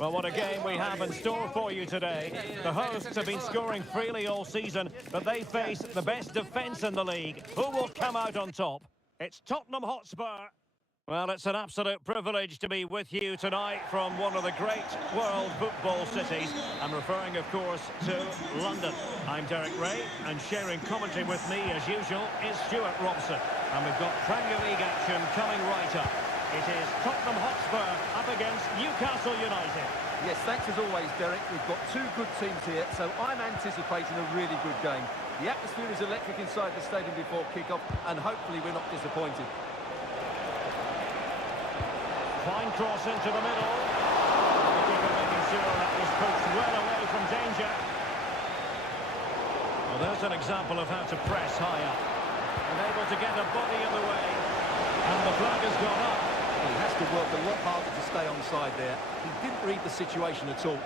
Well, what a game we have in store for you today. The hosts have been scoring freely all season, but they face the best defence in the league. Who will come out on top? It's Tottenham Hotspur. Well, it's an absolute privilege to be with you tonight from one of the great world football cities. I'm referring, of course, to London. I'm Derek Ray, and sharing commentary with me, as usual, is Stuart Robson. And we've got Premier League action coming right up. It is Tottenham Hotspur up against Newcastle United. Yes, thanks as always, Derek. We've got two good teams here, so I'm anticipating a really good game. The atmosphere is electric inside the stadium before kick-off, and hopefully we're not disappointed. Fine cross into the middle. The keeper making sure that was pushed well away from danger. Well, there's an example of how to press high up. And able to get a body in the way. And the flag has gone up. He has to work a lot harder to stay onside there. He didn't read the situation at all.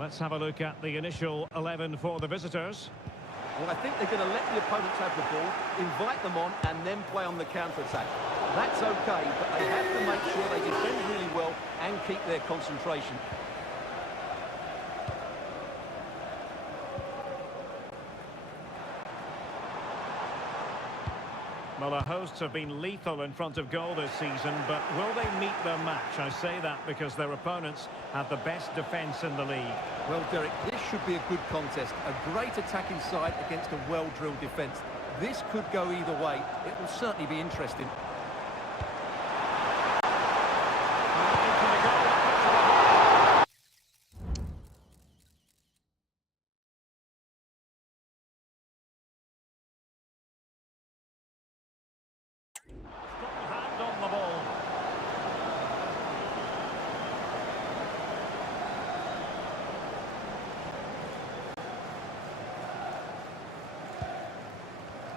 Let's have a look at the initial 11 for the visitors. Well, I think they're going to let the opponents have the ball, invite them on, and then play on the counter-attack. That's okay, but they have to make sure they defend really well and keep their concentration. Well, our hosts have been lethal in front of goal this season, but will they meet their match? I say that because their opponents have the best defence in the league. Well, Derek, this should be a good contest. A great attacking side against a well-drilled defence. This could go either way. It will certainly be interesting.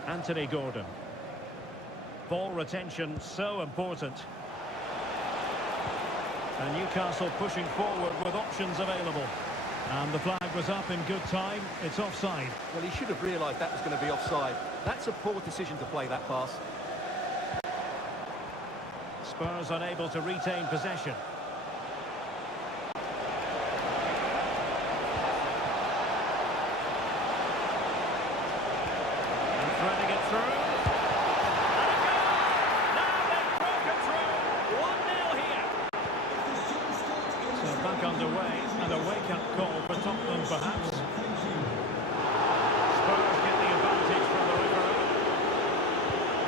Anthony Gordon. Ball retention so important. And Newcastle pushing forward with options available. And the flag was up in good time. It's offside. Well, he should have realised that was going to be offside. That's a poor decision to play that pass. Spurs unable to retain possession. Underway, and a wake-up call for Tottenham, perhaps. Spurs get the advantage from the referee.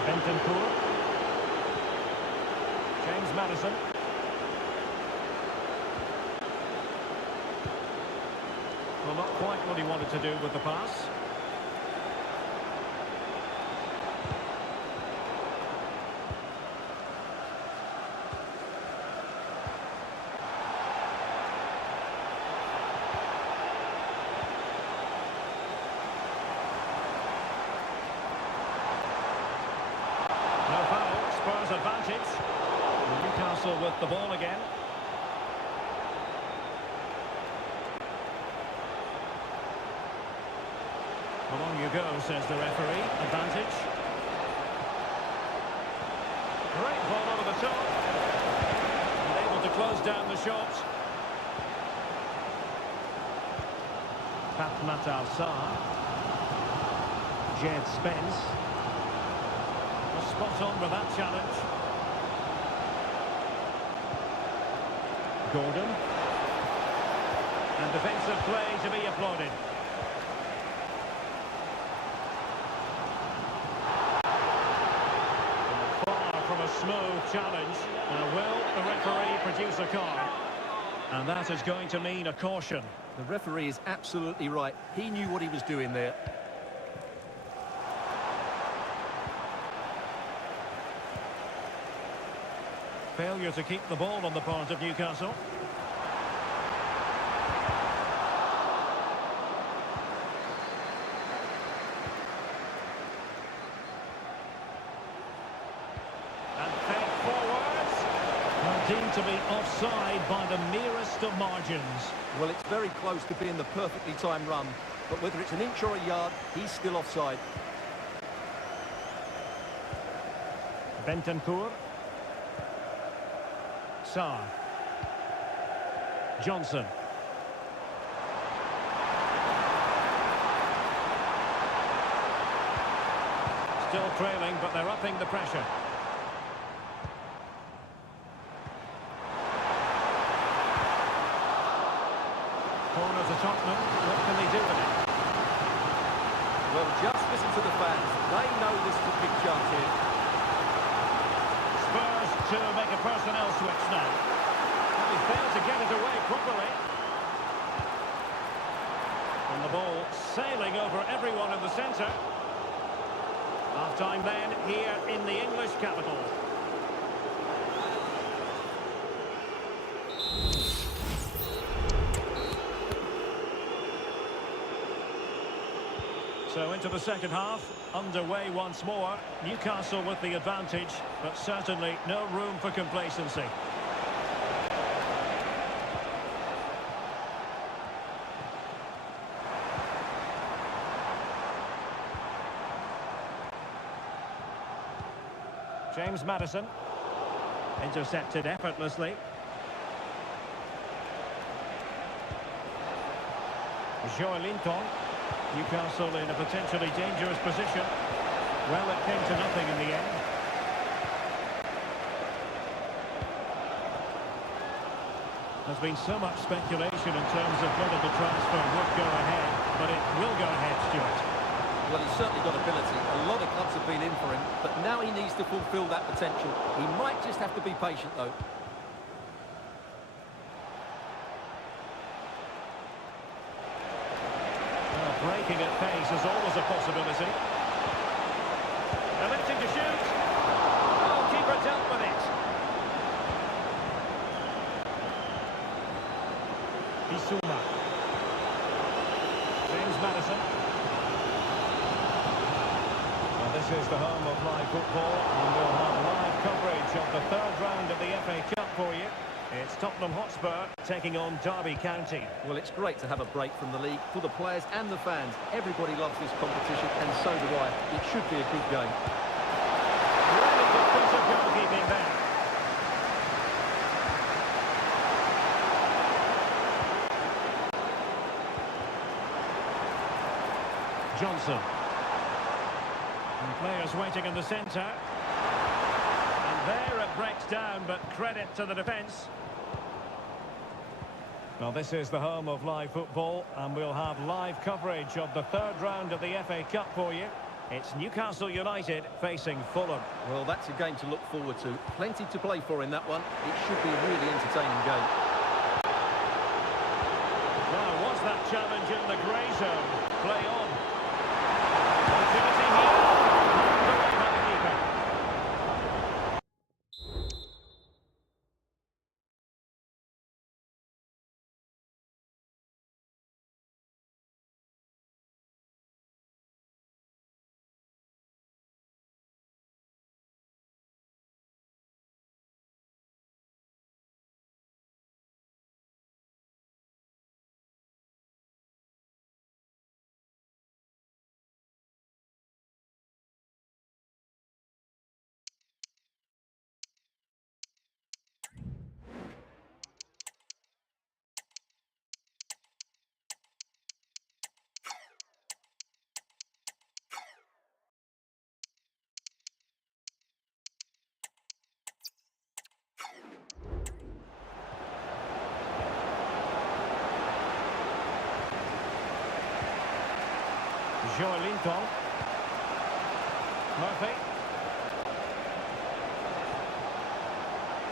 Bentancur. James Maddison. Well, not quite what he wanted to do with the pass. Advantage. Newcastle with the ball again. Along you go, says the referee. Advantage. Great ball over the top. And able to close down the shot. Pat Al-Sar. Jed Spence. Spot on with that challenge. Gordon. And defensive play to be applauded. Far from a smooth challenge. Now, will the referee produce a card? And that is going to mean a caution. The referee is absolutely right. He knew what he was doing there. Failure to keep the ball on the part of Newcastle. deemed to be offside by the merest of margins. Well, it's very close to being the perfectly timed run, but whether it's an inch or a yard, he's still offside. Bentancur. Saga. Johnson. Still trailing, but they're upping the pressure. Corner to Tottenham. What can they do with it? Well, just listen to the fans. They know this is a big chance here. Spurs to make a personnel switch now. Well, he failed to get it away properly. And the ball sailing over everyone in the centre. Half-time then, here in the English capital. So into the second half, underway once more. Newcastle with the advantage, but certainly no room for complacency. James Maddison. Intercepted effortlessly. Joelinton. Newcastle in a potentially dangerous position. Well, it came to nothing in the end. There's been so much speculation in terms of whether the transfer would go ahead, but it will go ahead, Stuart. Well, he's certainly got ability. A lot of clubs have been in for him, but now he needs to fulfil that potential. He might just have to be patient, though. Breaking at pace is always a possibility. Electing to shoot. Goalkeeper dealt with it. Bissouma. James Maddison. Well, this is the home of live football, and we'll have live coverage of the third round of the FA Cup for you. It's Tottenham Hotspur taking on Derby County. Well, it's great to have a break from the league for the players and the fans. Everybody loves this competition, and so do I. It should be a good game. Brilliant defensive goalkeeping there. Johnson. And players waiting in the centre. And there it breaks down, but credit to the defence. Well, this is the home of live football, and we'll have live coverage of the third round of the FA Cup for you. It's Newcastle United facing Fulham. Well, that's a game to look forward to. Plenty to play for in that one. It should be a really entertaining game. Now, was that challenge in the grey zone? Play on. Opportunity here. Away by the keeper. Joelinton. Murphy.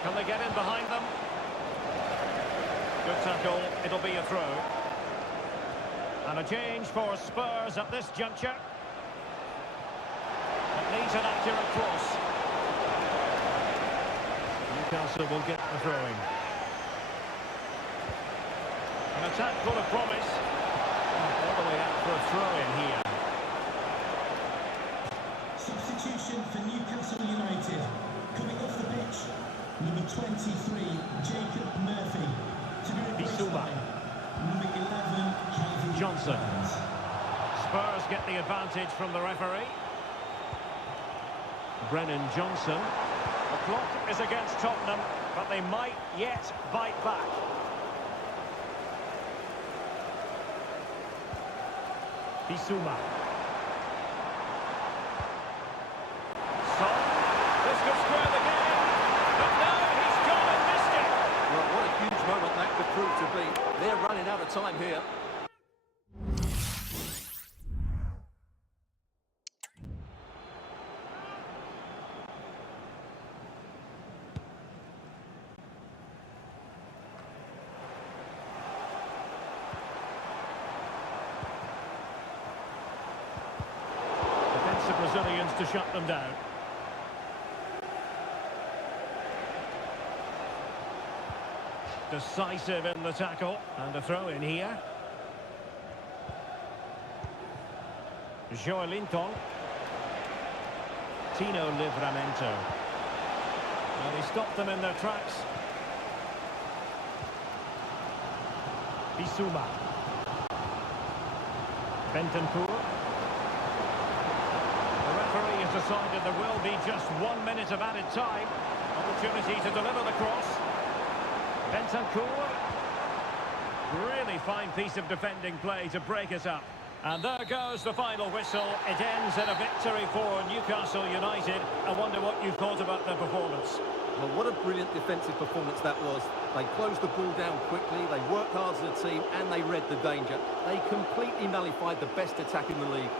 Can they get in behind them? Good tackle. It'll be a throw. And a change for Spurs at this juncture. It needs an accurate cross. Newcastle will get the throw-in. An attack full of promise. All the way out for a throw-in here. Substitution for Newcastle United. Coming off the pitch, number 23, Johnson. Spurs get the advantage from the referee. Brennan Johnson. The clock is against Tottenham, but they might yet bite back. Bissouma. Son. This could square the game. But no, he's gone and missed it. Well, what a huge moment that could prove to be. They're running out of time here. Defensive Brazilians to shut them down. Decisive in the tackle, and a throw in here. Joelinton. Tino Livramento. Well, he stopped them in their tracks. Bissouma. Bentancur. The referee has decided there will be just 1 minute of added time. Opportunity to deliver the cross. Bentancur. Really fine piece of defending play to break it up. And there goes the final whistle. It ends in a victory for Newcastle United. I wonder what you thought about their performance. Well, what a brilliant defensive performance that was. They closed the ball down quickly, they worked hard as a team, and they read the danger. They completely nullified the best attack in the league.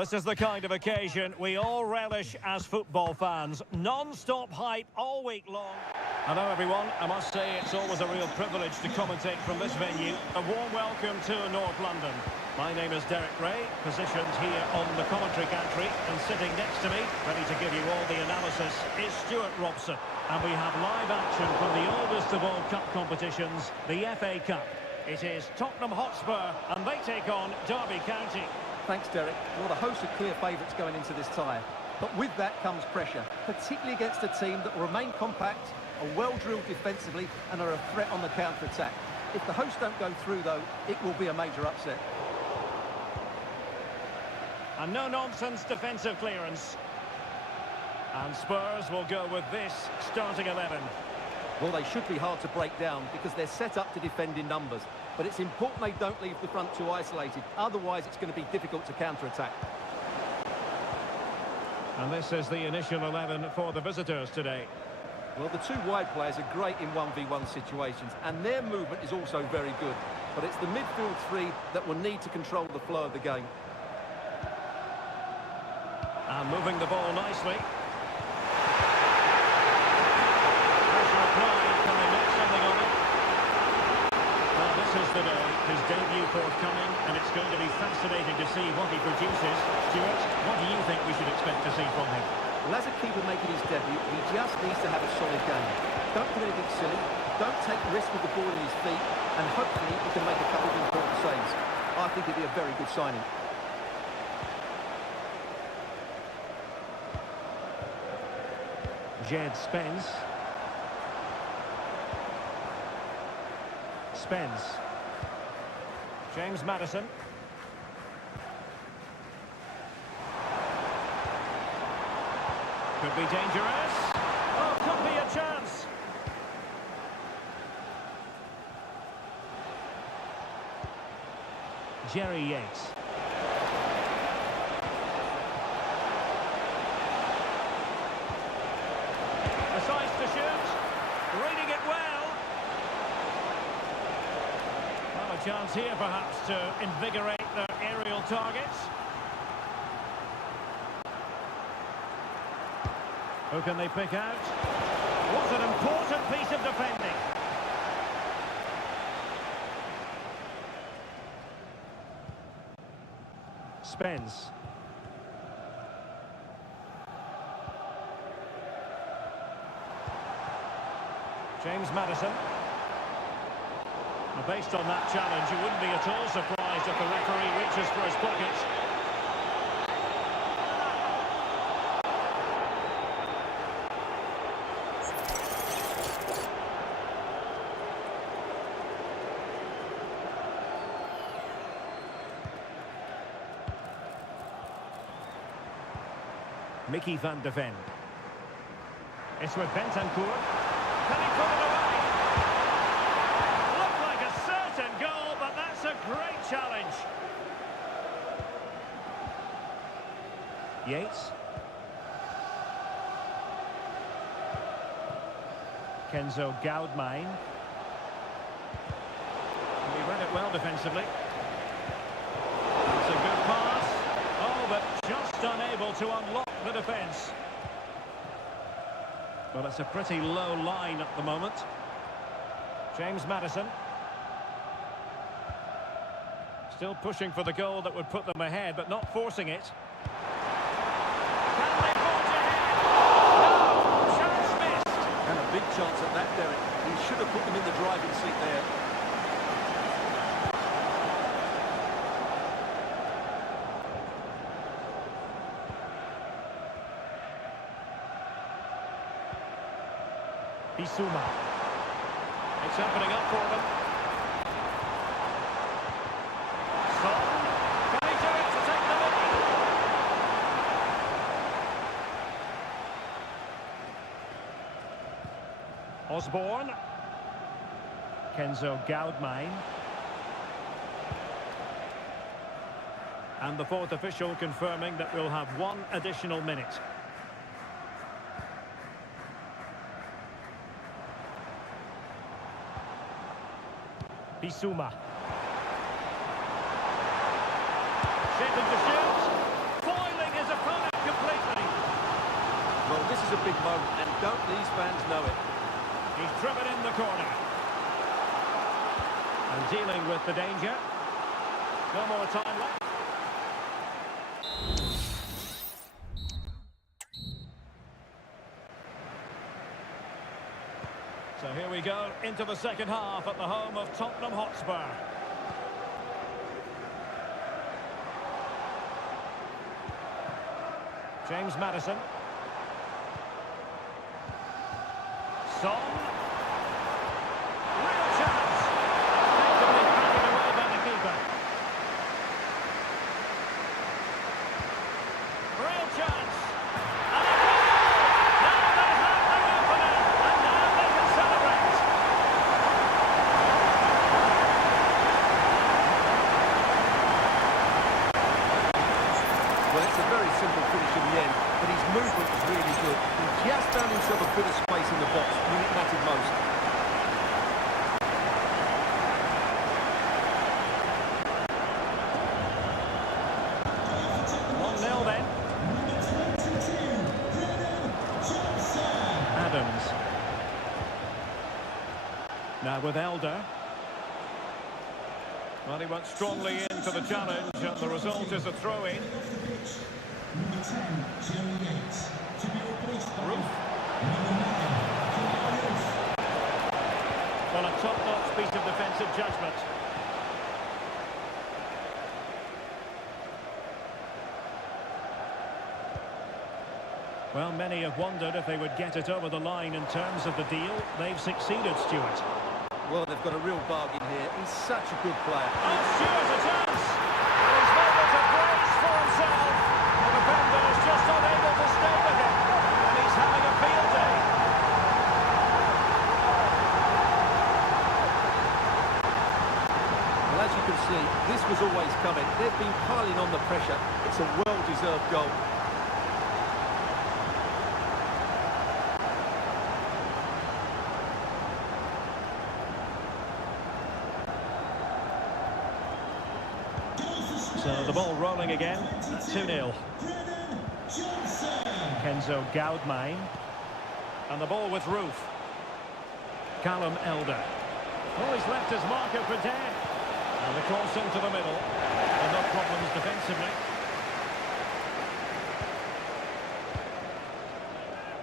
This is the kind of occasion we all relish as football fans. Non-stop hype all week long. Hello everyone, I must say it's always a real privilege to commentate from this venue. A warm welcome to North London. My name is Derek Ray, positioned here on the commentary gantry, and sitting next to me, ready to give you all the analysis, is Stuart Robson. And we have live action from the oldest of all cup competitions, the FA Cup. It is Tottenham Hotspur, and they take on Derby County. Thanks, Derek. Well, the hosts are clear favourites going into this tie. But with that comes pressure, particularly against a team that will remain compact, are well-drilled defensively, and are a threat on the counter-attack. If the hosts don't go through, though, it will be a major upset. And no-nonsense defensive clearance. And Spurs will go with this starting 11. Well, they should be hard to break down because they're set up to defend in numbers. But it's important they don't leave the front too isolated. Otherwise, it's going to be difficult to counter-attack. And this is the initial 11 for the visitors today. Well, the two wide players are great in 1v1 situations, and their movement is also very good. But it's the midfield three that will need to control the flow of the game. And moving the ball nicely. This is the day, his debut forthcoming, and it's going to be fascinating to see what he produces. Stuart, what do you think we should expect to see from him? Well, as a keeper making his debut, he just needs to have a solid game. Don't do anything silly, don't take risks with the ball in his feet, and hopefully he can make a couple of important saves. I think it'd be a very good signing. Jed Spence. James Maddison. Could be dangerous. Oh, could be a chance. Jerry Yates. Decides to shoot. Reading it well. A chance here perhaps to invigorate their aerial targets. Who can they pick out? What an important piece of defending. Spence. James Maddison. Based on that challenge, you wouldn't be at all surprised if the referee reaches for his pocket. Mickey van de Ven. It's with Bentancur. Can he put it away? Goal, but that's a great challenge. Yates. Kenzo Goudmine. He read it well defensively. It's a good pass. Oh, but just unable to unlock the defence. Well, it's a pretty low line at the moment. James Maddison. Still pushing for the goal that would put them ahead, but not forcing it. Can they forge ahead? No! Chance missed! And a big chance at that, Derek. He should have put them in the driving seat there. Bissouma. It's opening up for them. Osborne. Kenzo Goudmine. And the fourth official confirming that we'll have one additional minute. Bissouma. Shaping to shoot. is a big moment, and don't these fans know it? He's driven in the corner. And dealing with the danger. No more time left. So here we go into the second half at the home of Tottenham Hotspur. James Maddison. Son. Real chance. Effectively batted away by the keeper. Real chance. And a goal! Now they have their opener. And now they can celebrate. Well, it's a very simple finish in the end, but his movement was really good. He just found himself a bit of space in the box when it mattered most. 1-0 then. Adams. Now with Elder. Well, he went strongly into the challenge, and the result is a throw-in. Roof. Well, a top-notch piece of defensive judgment. Well, many have wondered if they would get it over the line in terms of the deal. They've succeeded, Stuart. Well, they've got a real bargain here. He's such a good player. Oh, Stuart, a chance! He's able to brace for himself. The defender is just unable to stay with him. And he's having a field day. Well, as you can see, this was always coming. They've been piling on the pressure. It's a well-deserved goal. So the ball rolling again, 2-0. Kenzo Goudmine. And the ball with Roof. Callum Elder. Oh, he's left his marker for dead. And the cross into the middle. And no problems defensively.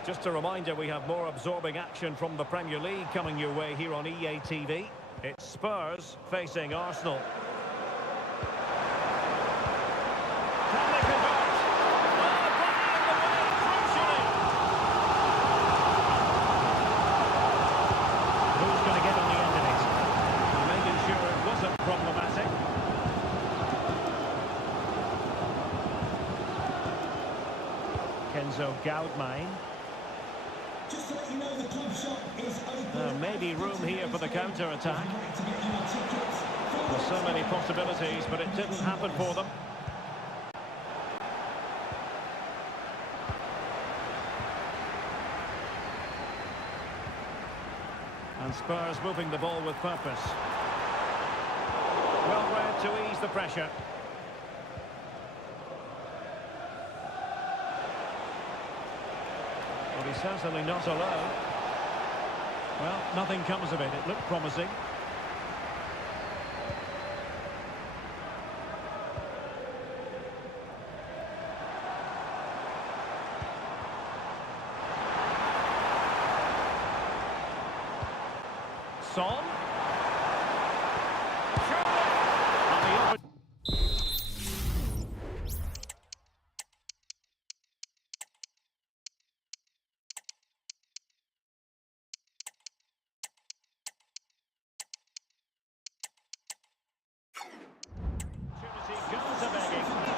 Just a reminder, we have more absorbing action from the Premier League coming your way here on EA TV. It's Spurs facing Arsenal. Can they convert? Oh, bringing in the way, crucially. Who's going to get on the end of it? Making sure it wasn't problematic. Kenzo Goudmine. Just to let you know, the club shop is open. Maybe room here for the counter-attack. There's so many possibilities, but it didn't happen for them. And Spurs moving the ball with purpose. Well read to ease the pressure. But he's certainly not alone. Well, nothing comes of it. It looked promising. Son.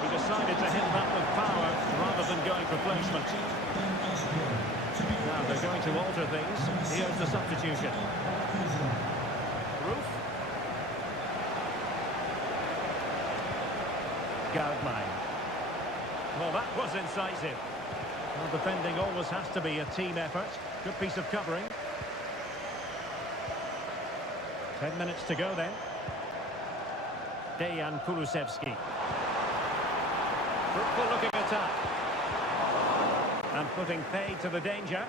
He decided to hit that with power rather than going for placement. Now they're going to alter things. Here's the substitution. Roof. Goudmine. Well, that was incisive. Well, defending always has to be a team effort. Good piece of covering. 10 minutes to go then. Dejan Kulusevski. Fruitful looking attack. And putting paid to the danger.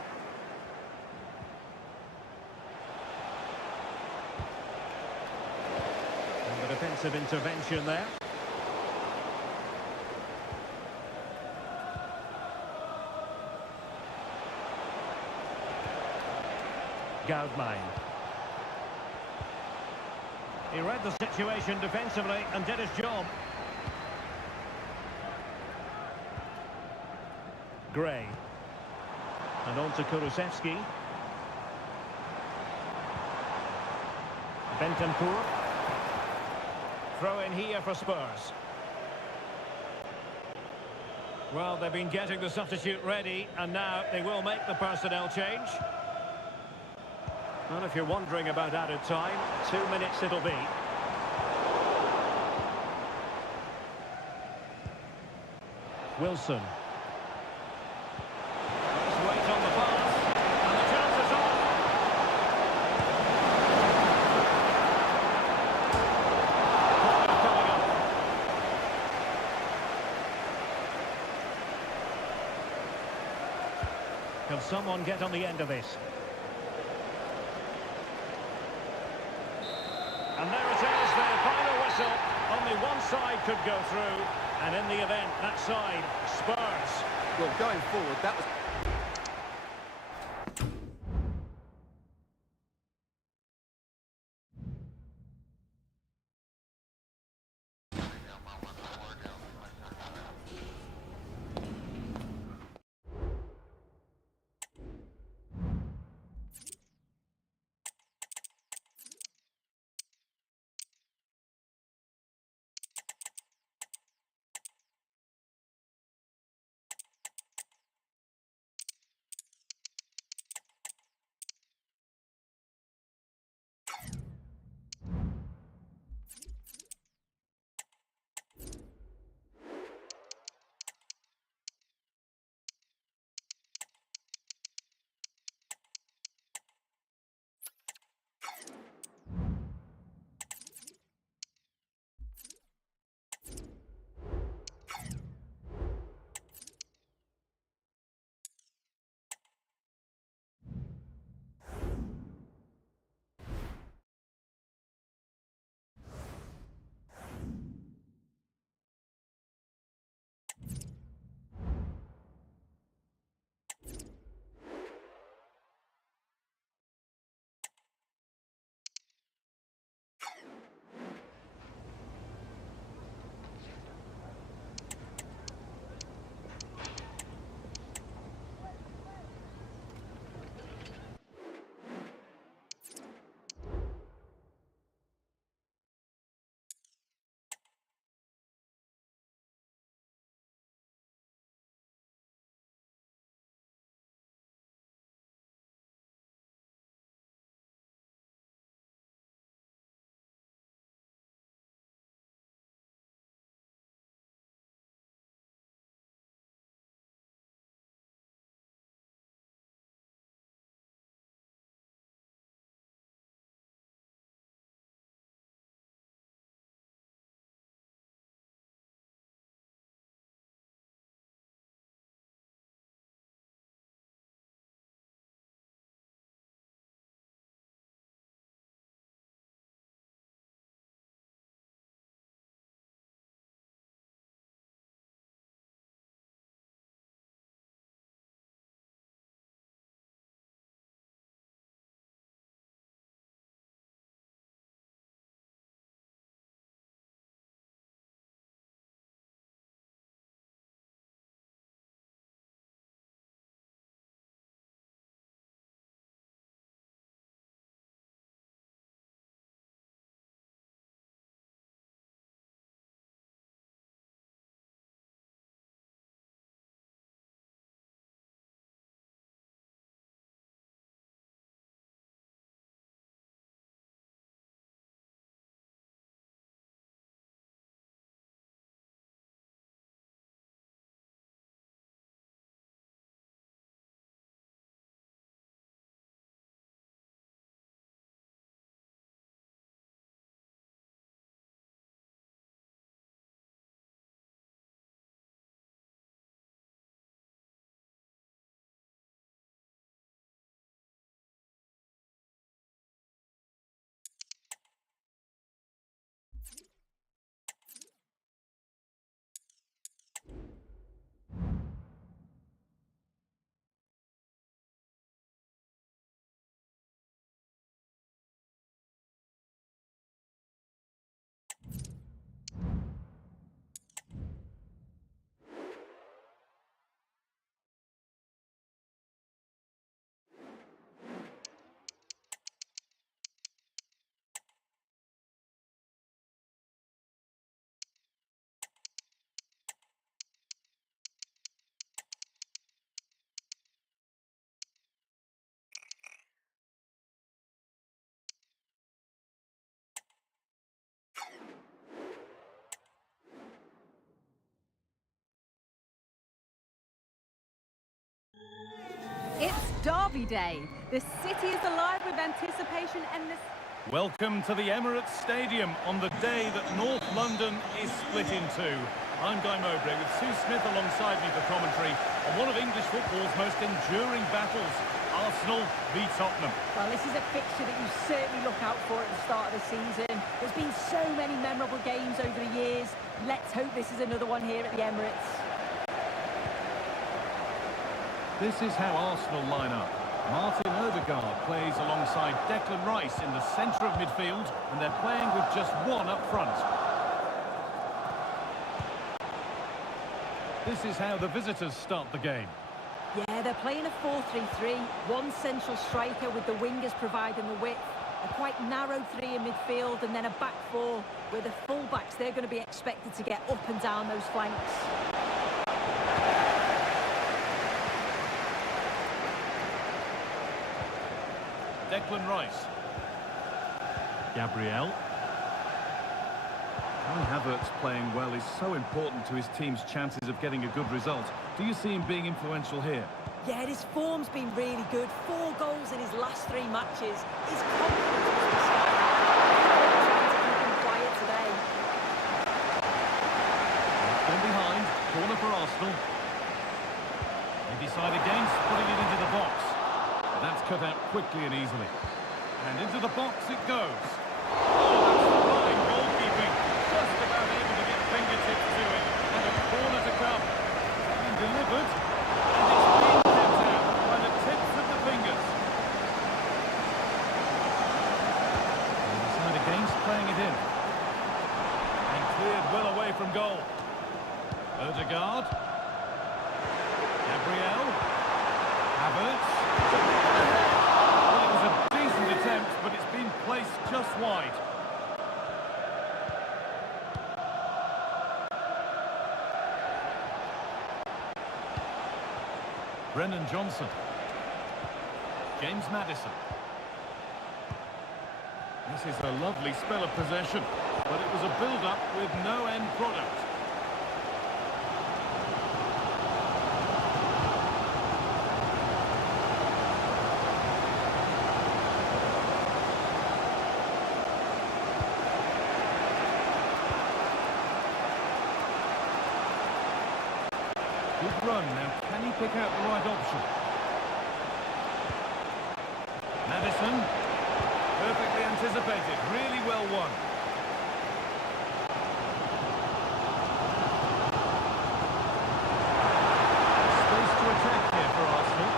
And the defensive intervention there. Goudmine. He read the situation defensively and did his job. Gray. And on to Kulusevski. Bentancur. Throw in here for Spurs. Well, they've been getting the substitute ready, and now they will make the personnel change. Well, if you're wondering about added time, 2 minutes it'll be. Wilson. Let's wait on the pass. And the chance is on. Corner coming up. Can someone get on the end of this? And there it is, the final whistle. Only one side could go through, and in the event, that side, Spurs. Well, going forward, that was... Derby Day. The city is alive with anticipation and the... Welcome to the Emirates Stadium on the day that North London is split in two. I'm Guy Mowbray with Sue Smith alongside me for commentary on one of English football's most enduring battles, Arsenal v Tottenham. Well, this is a fixture that you certainly look out for at the start of the season. There's been so many memorable games over the years. Let's hope this is another one here at the Emirates. This is how Arsenal line up. Martin Odegaard plays alongside Declan Rice in the centre of midfield, and they're playing with just one up front. This is how the visitors start the game. Yeah, they're playing a 4-3-3. One central striker with the wingers providing the width. A quite narrow three in midfield, and then a back four where the full-backs, they're going to be expected to get up and down those flanks. Declan Rice. Gabriel. Kai Havertz playing well is so important to his team's chances of getting a good result. Do you see him being influential here? Yeah, his form's been really good. 4 goals in his last 3 matches. His confidence was the sky. Trying to keep him quiet today. From behind, corner for Arsenal. They decide against putting it into the box. That's cut out quickly and easily. And into the box it goes. Oh, that's fine goalkeeping. Just about able to get fingertips to it. And a corner to come. It's been delivered. And it's been kept out by the tips of the fingers. They decide against playing it in. And cleared well away from goal. Odegaard. Gabriel. Havertz. Well, it was a decent attempt, but it's been placed just wide. Brennan Johnson. James Maddison. This is a lovely spell of possession, but it was a build-up with no end product. Good run. Now, can he pick out the right option? Maddison. Perfectly anticipated. Really well won. Space to attack here for Arsenal.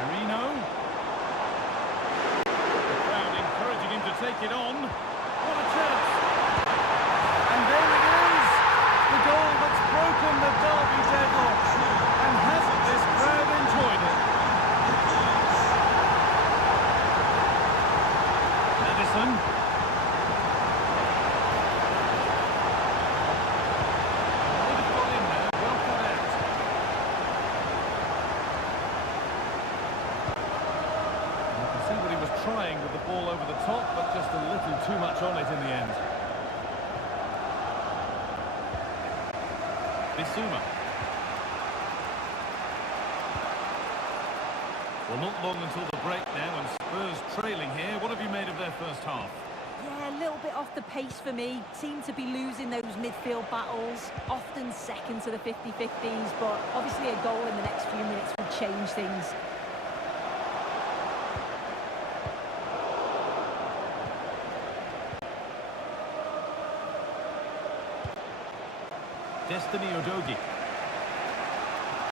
Marino. The crowd encouraging him to take it on. What a chance! And there it is! The goal that's broken the Derby deadlock. And hasn't this crowd enjoyed it? Maddison. They've got in there, well cut out. You can see what he was trying with the ball over the top, but just a little too much on it in the end. Bissouma. Well, not long until the break now, and Spurs trailing here. What have you made of their first half? Yeah, a little bit off the pace for me. Seem to be losing those midfield battles. Often second to the 50-50s, but obviously a goal in the next few minutes would change things. Destiny Udogie.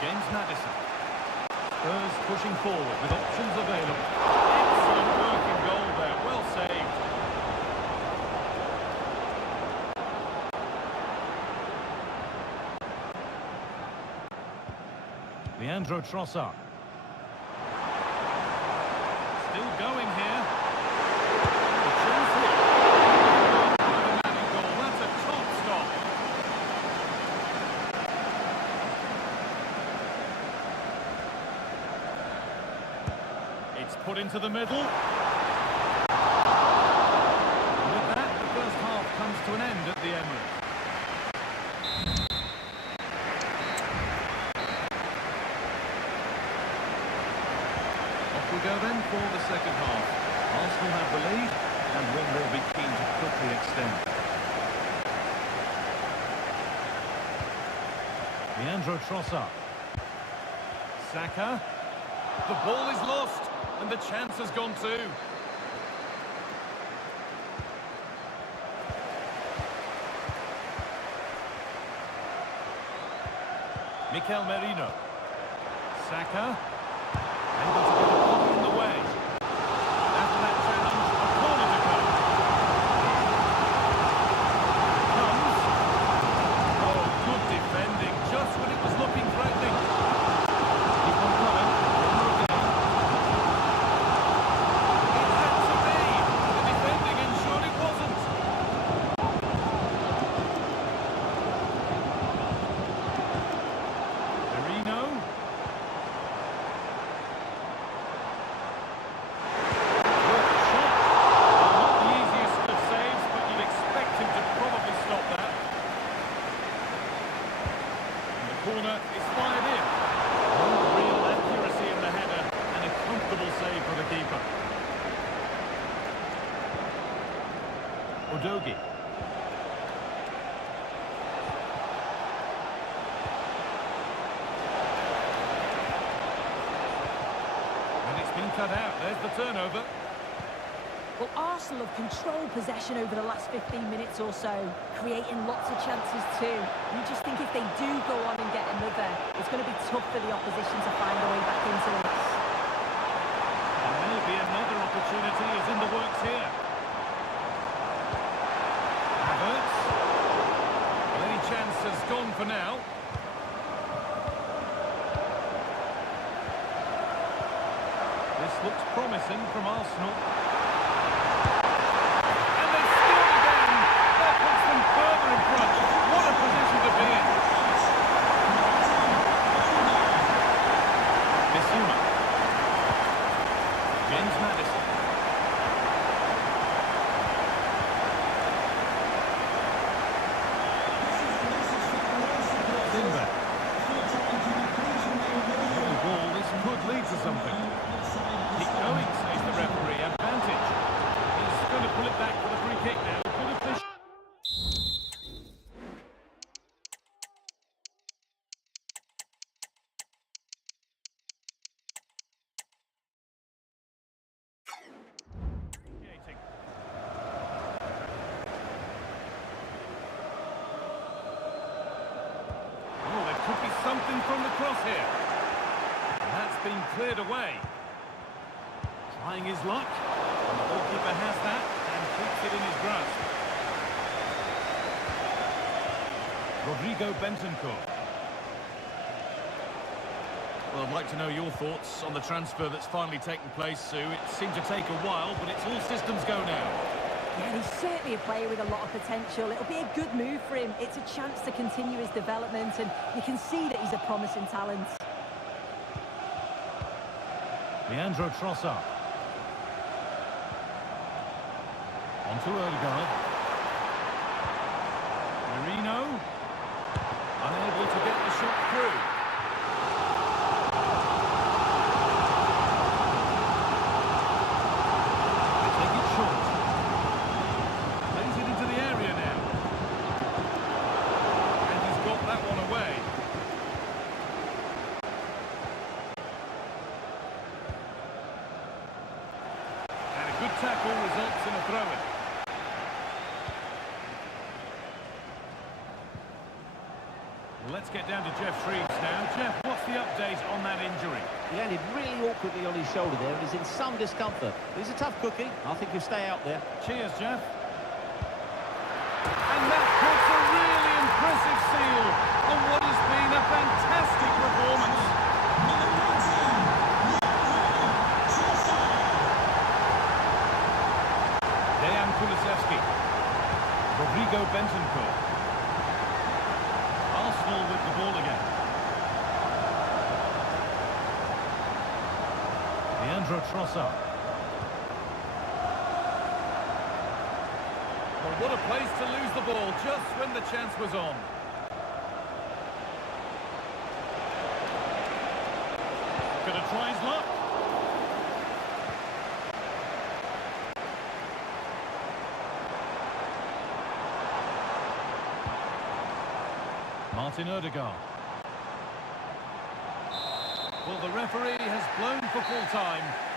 James Maddison. Spurs pushing forward with options available. Excellent work in goal there. Well saved. Leandro Trossard. Still going here. The chance here. That's a top stop. It's put into the middle. And with that, the first half comes to an end at the Emirates. We go then for the second half. Arsenal have the lead, and will be keen to quickly extend. Leandro Trossard. Saga. The ball is lost, and the chance has gone too. Mikel Merino. Saga. Able to get a ball in the way. After that challenge, a corner to go. Comes. Oh, good defending, just when it was looking threatening. Keep on coming. It had to be. The defending ensured it wasn't. Merino. Corner is fired in. Real accuracy in the header and a comfortable save for the keeper. Udogie. And it's been cut out. There's the turnover. Well, Arsenal have controlled possession over the last 15 minutes or so, creating lots of chances too. You just think if they do go on and get another, it's going to be tough for the opposition to find a way back into this. And maybe another opportunity is in the works here. Havertz. Well, any chance has gone for now. This looks promising from Arsenal. Further in front. What a position to be in. Bissouma. James Maddison. Timber. The ball, this could lead to something. Keep going, says the referee. Advantage. He's going to pull it back for the free kick now. Good official. Could be something from the cross here. And that's been cleared away. Trying his luck. And the goalkeeper has that and keeps it in his grasp. Rodrigo Bentancur. Well, I'd like to know your thoughts on the transfer that's finally taken place, Sue. It seemed to take a while, but it's all systems go now. Yeah, he's certainly a player with a lot of potential. It'll be a good move for him. It's a chance to continue his development, and you can see that he's a promising talent. Leandro Trossard. On to Odegaard. Merino. Unable to get the shot through. Tackle results in a throw-in. Let's get down to Jeff Shreves now. Jeff, what's the update on that injury? He landed really awkwardly on his shoulder there and is in some discomfort. He's a tough cookie. I think he'll stay out there. Cheers, Jeff. And that puts a really impressive seal on what has been a fantastic performance. Rodrigo Bentancur. Arsenal with the ball again. Leandro Trossard. Well, what a place to lose the ball just when the chance was on. Gonna try his luck. Martin Odegaard. Well, the referee has blown for full time.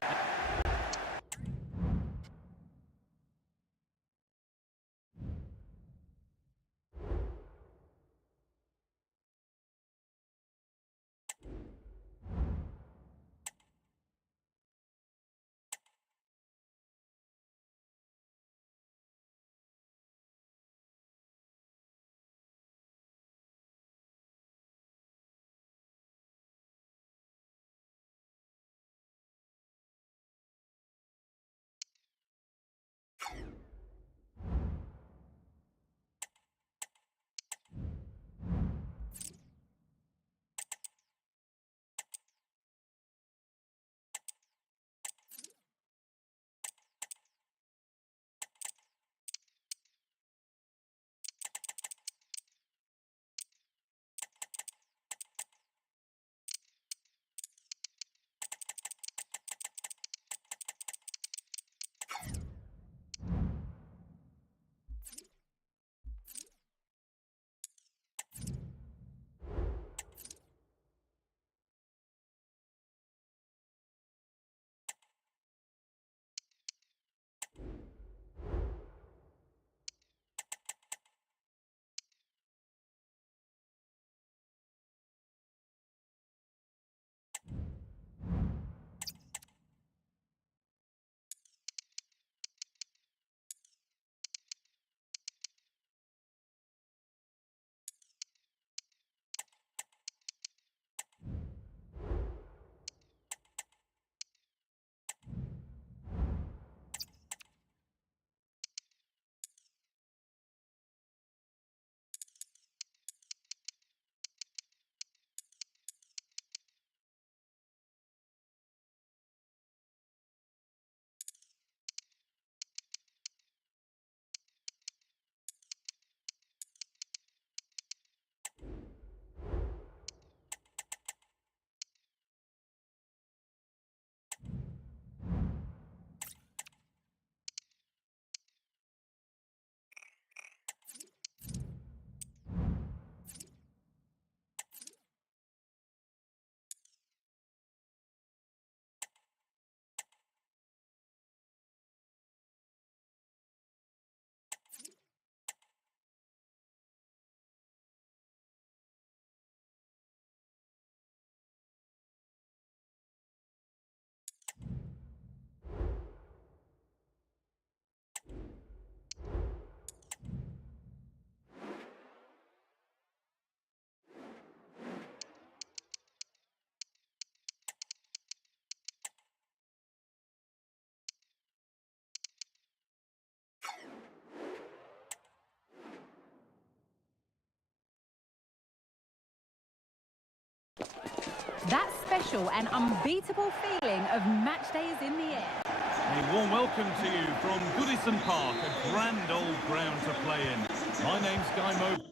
That special and unbeatable feeling of match day is in the air. A warm welcome to you from Goodison Park, a grand old ground to play in. My name's Guy Mo.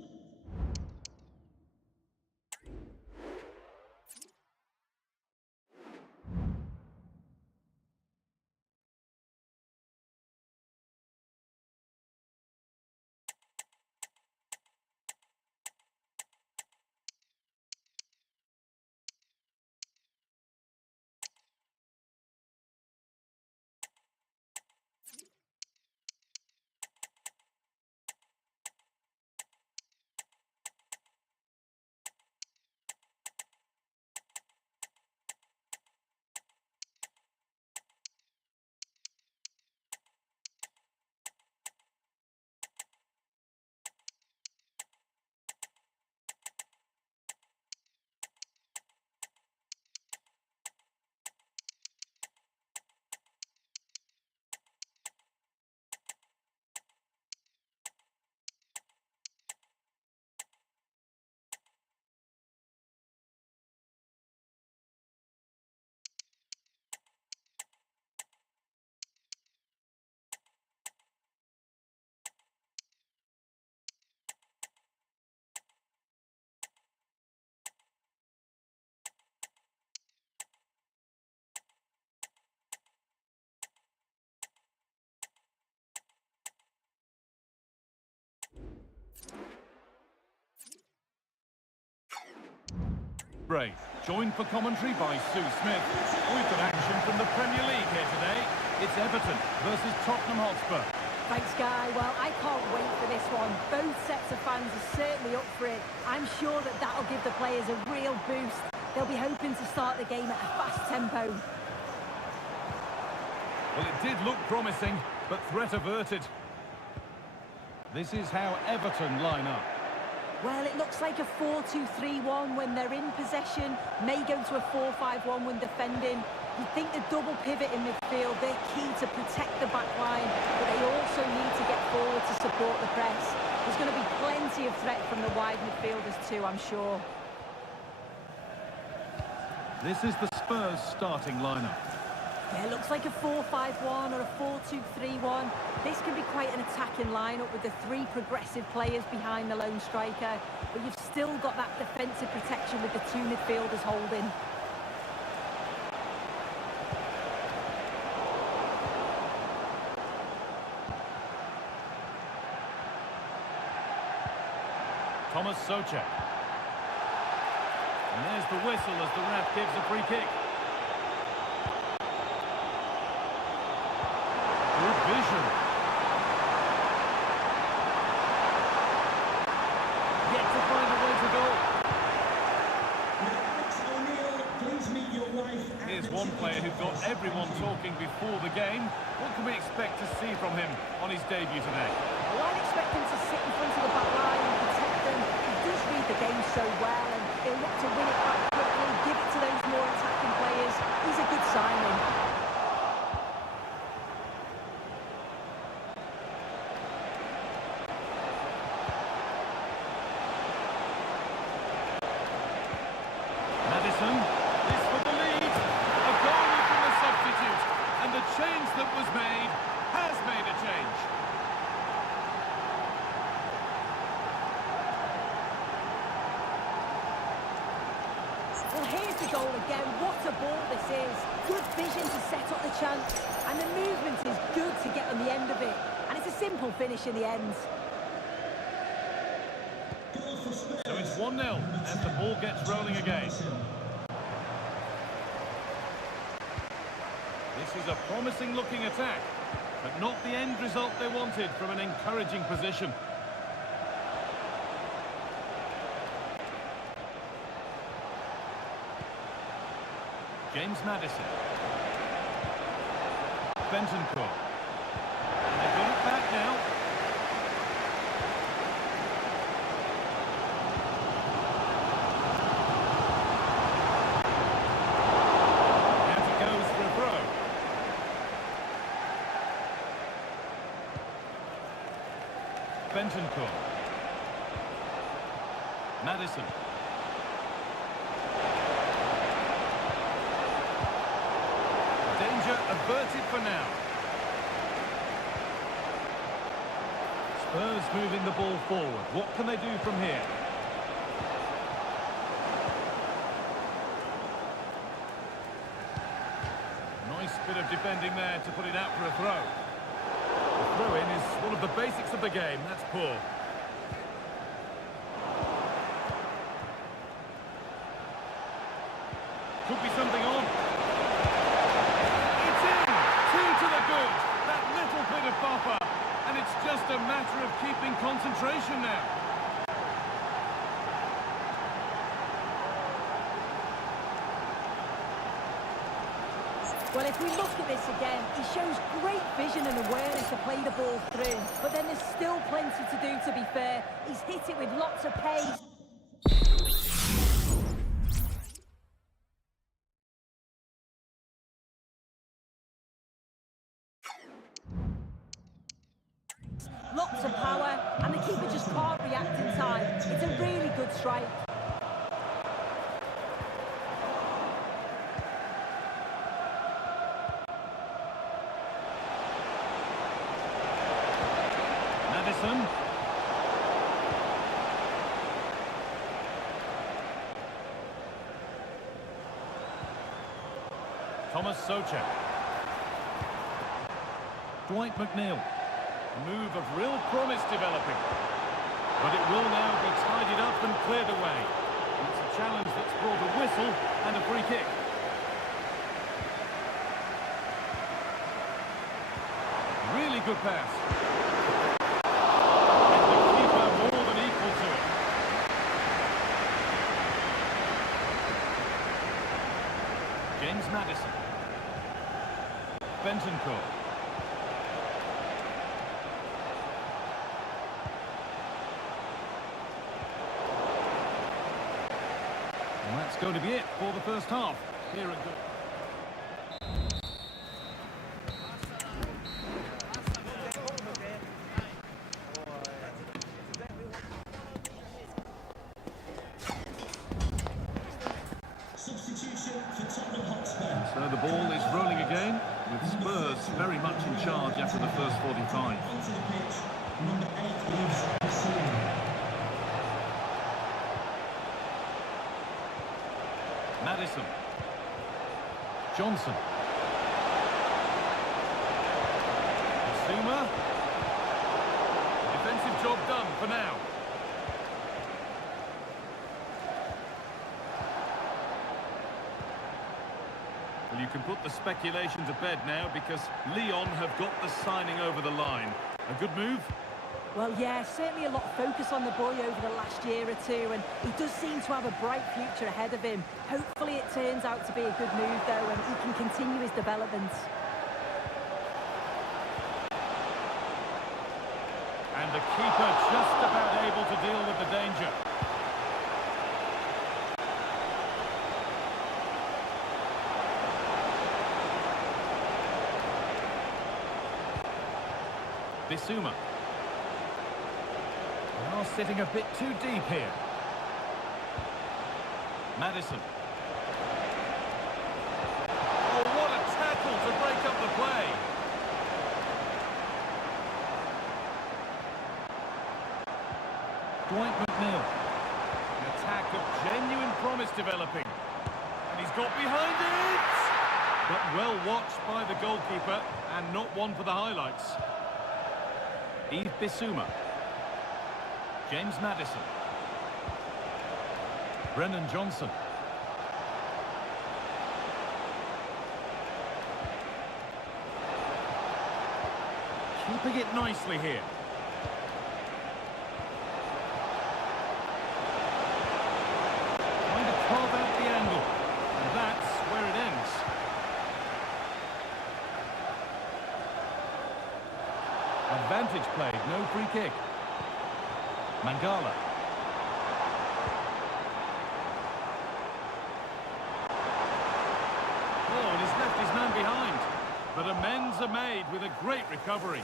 break. Joined for commentary by Sue Smith. We've got action from the Premier League here today. It's Everton versus Tottenham Hotspur. Thanks, Guy. Well, I can't wait for this one. Both sets of fans are certainly up for it. I'm sure that that'll give the players a real boost. They'll be hoping to start the game at a fast tempo. Well, it did look promising, but threat averted. This is how Everton line up. Well, it looks like a 4-2-3-1 when they're in possession. May go to a 4-5-1 when defending. You think the double pivot in midfield, they're key to protect the back line, but they also need to get forward to support the press. There's going to be plenty of threat from the wide midfielders too, I'm sure. This is the Spurs starting lineup. Yeah, it looks like a 4-5-1 or a 4-2-3-1. This can be quite an attacking lineup with the three progressive players behind the lone striker, but you've still got that defensive protection with the two midfielders holding. Thomas Souček. And there's the whistle as the ref gives a free kick. Good vision. Yet to find a way to goal. Please meet your wife. Here's one player who got everyone talking before the game. What can we expect to see from him on his debut today? Well, I'd expect him to sit in front of the back line and protect them. He does read the game so well, and he'll look to win it back quickly, give it to those more attacking players. He's a good signing. Madison, this for the lead. A goal from the substitute, and the change that was made has made a change. Well, here's the goal again. What a ball this is. Good vision to set up the chance, and the movement is good to get on the end of it. And it's a simple finish in the end. So it's 1-0 as the ball gets rolling again. This is a promising looking attack, but not the end result they wanted from an encouraging position. James Maddison. Bentancur. And they've got it back now. Out it goes for a throw. Bentancur. Maddison. Danger averted for now. Spurs moving the ball forward. What can they do from here? Nice bit of defending there to put it out for a throw. The throw-in is one of the basics of the game. That's poor. Could be something on. That little bit of buffer, and it's just a matter of keeping concentration now. Well, if we look at this again, he shows great vision and awareness to play the ball through. But then there's still plenty to do, to be fair. He's hit it with lots of pace. Lots of power, and the keeper just can't react in time. It's a really good strike. Madison. Thomas Souček. Dwight McNeil. A move of real promise developing. But it will now be tidied up and cleared away. It's a challenge that's brought a whistle and a free kick. Really good pass. And the keeper more than equal to it. James Maddison. Bentancur. And that's going to be it for the first half. Here it goes. Substitution for Tottenham Hotspur. So the ball is rolling again, with Spurs very much in charge after the first 45. Onto the pitch, number 8 leaves S1E8. Maddison. Johnson. Zuma. Defensive job done for now. Well, you can put the speculation to bed now because Lyon have got the signing over the line. A good move? Well, yeah, certainly a lot of focus on the boy over the last year or two, and he does seem to have a bright future ahead of him. Hopefully it turns out to be a good move, though, and he can continue his development. And the keeper just about able to deal with the danger. Bissouma. Now sitting a bit too deep here. Maddison. Oh, what a tackle to break up the play. Dwight McNeil. An attack of genuine promise developing. And he's got behind it! But well watched by the goalkeeper and not one for the highlights. Yves Bissouma. James Maddison. Brennan Johnson. Keeping it nicely here. Trying to carve out the angle. And that's where it ends. Advantage played, no free kick. Mangala. Oh, and he's left his man behind. But amends are made with a great recovery.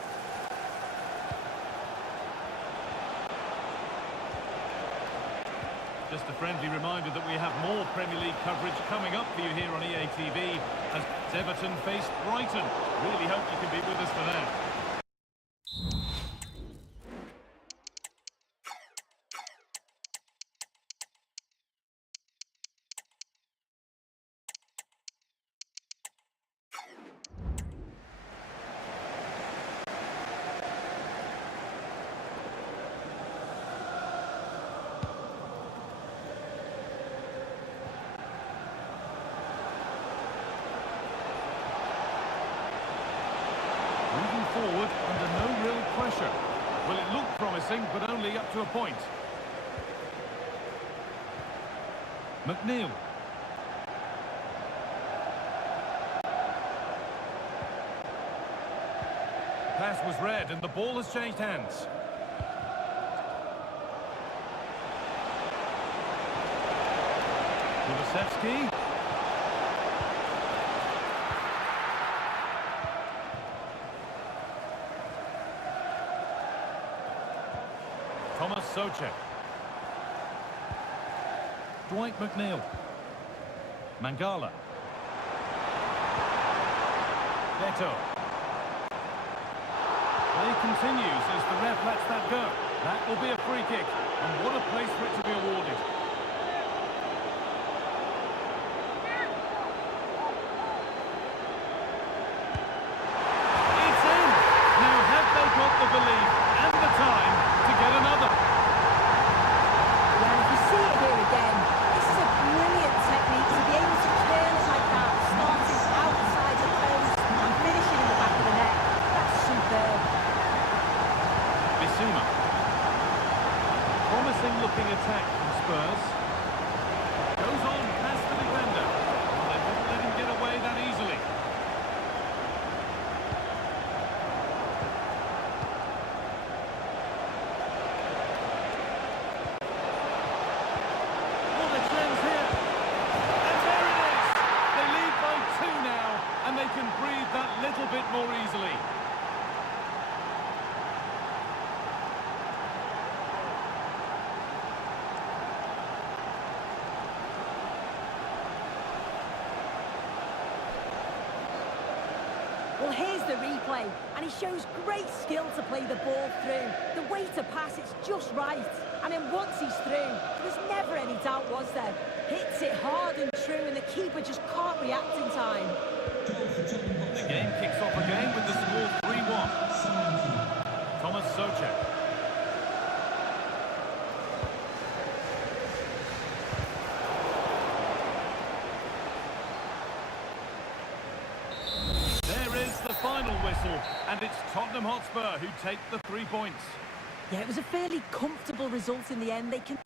Just a friendly reminder that we have more Premier League coverage coming up for you here on EA TV as Everton face Brighton. Really hope you can be with us for that. Moving forward under no real pressure. Well, it looked promising, but only up to a point. McNeil. Pass was read and the ball has changed hands. Kulusevski. Thomas Soucek. Dwight McNeil. Mangala. Beto. Play continues as the ref lets that go. That will be a free kick, and what a place for it to be awarded. It's in! Now have they got the belief and the time to get another? Well, if you see it here again, this is a Well, here's the replay, and he shows great skill to play the ball through. The way to pass, it's just right. And then once he's through, there was never any doubt, was there? Hits it hard and true, and the keeper just can't react in time. The game kicks off again with the score 3-1. Thomas Souček. Final whistle, and it's Tottenham Hotspur who take the 3 points. Yeah, it was a fairly comfortable result in the end. They can...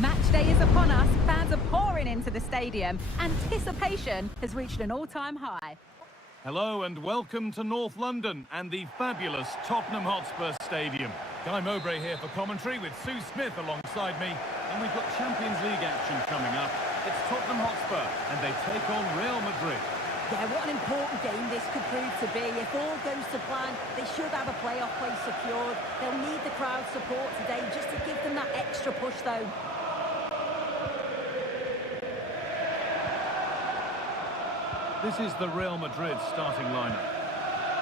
Match day is upon us. Fans are pouring into the stadium. Anticipation has reached an all-time high. Hello and welcome to North London and the fabulous Tottenham Hotspur Stadium. Guy Mowbray here for commentary with Sue Smith alongside me, and we've got Champions League action coming up. It's Tottenham Hotspur and they take on Real Madrid. Yeah, what an important game this could prove to be. If all goes to plan, they should have a playoff place secured. They'll need the crowd support today just to give them that extra push though. This is the Real Madrid starting lineup.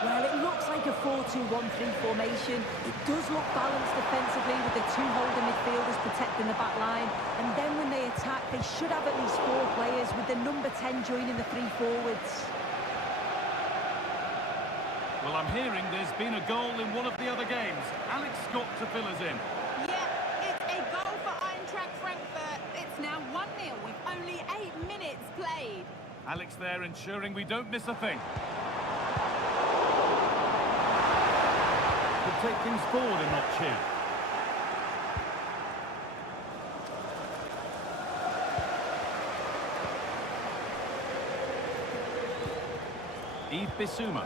Well, it looks like a 4-2-1-3 formation. It does look balanced defensively with the two holding midfielders protecting the back line. And then when they attack, they should have at least 4 players with the number 10 joining the 3 forwards. Well, I'm hearing there's been a goal in one of the other games. Alex Scott to fill us in. Yeah, it's a goal for Eintracht Frankfurt. It's now 1-0 with only 8 minutes played. Alex there ensuring we don't miss a thing. Could take things forward a notch here. Bissouma.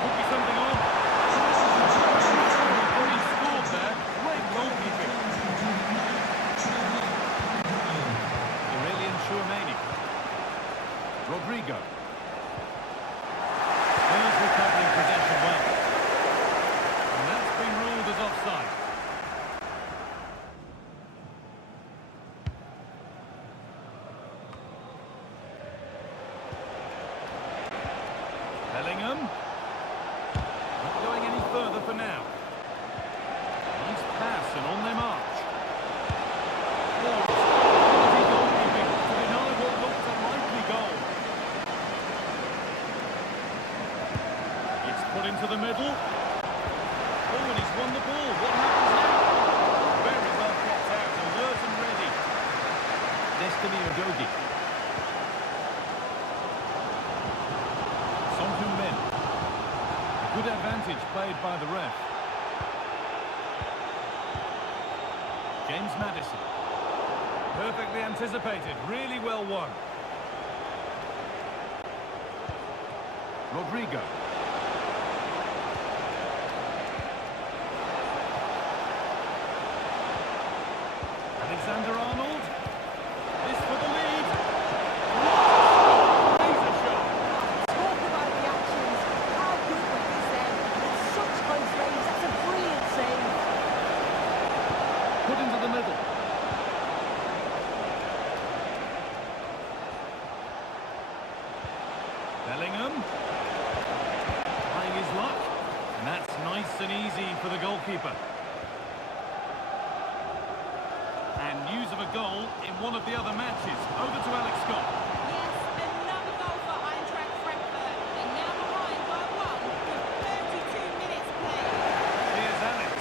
Could be something on. He scored there. Great goalkeeping. Aurelian Chouameni. Rodrigo. There's recovering possession well. And that's been ruled as offside. Bellingham. Not going any further for now. Nice pass and on their march. Quality goalkeeping to deny what looked a likely goal. It's put into the middle. Oh, and he's won the ball. What happens now? Very well kept out, alert and ready. Destiny Udogie. Good advantage played by the ref. James Maddison. Perfectly anticipated, really well won. Rodrigo. Alexander-Arnold. This for the lead. Laser shot. Talk about the actions. How good was this then? It's such close range. That's a brilliant save. Put into the middle. Bellingham. Trying his luck. And that's nice and easy for the goalkeeper. And news of a goal in one of the other matches. Over to Alex Scott. Yes, another goal for Eintracht Frankfurt. They're now behind by 1 with 32 minutes played. Here's Alex.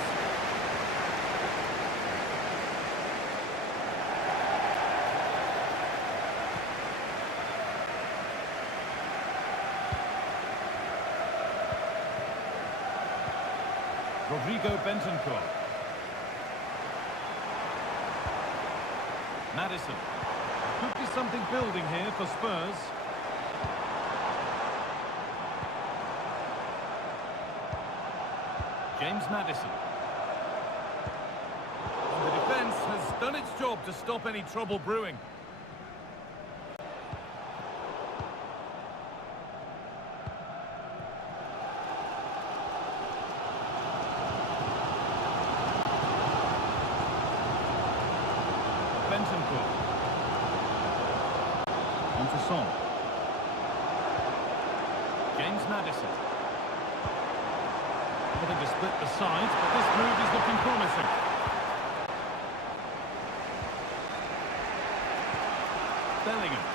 Rodrigo Bentancur. Maddison. Could be something building here for Spurs. James Maddison. And the defence has done its job to stop any trouble brewing. Bentancur. On to Son. James Maddison. Having to split the sides, but this move is looking promising. Bellingham.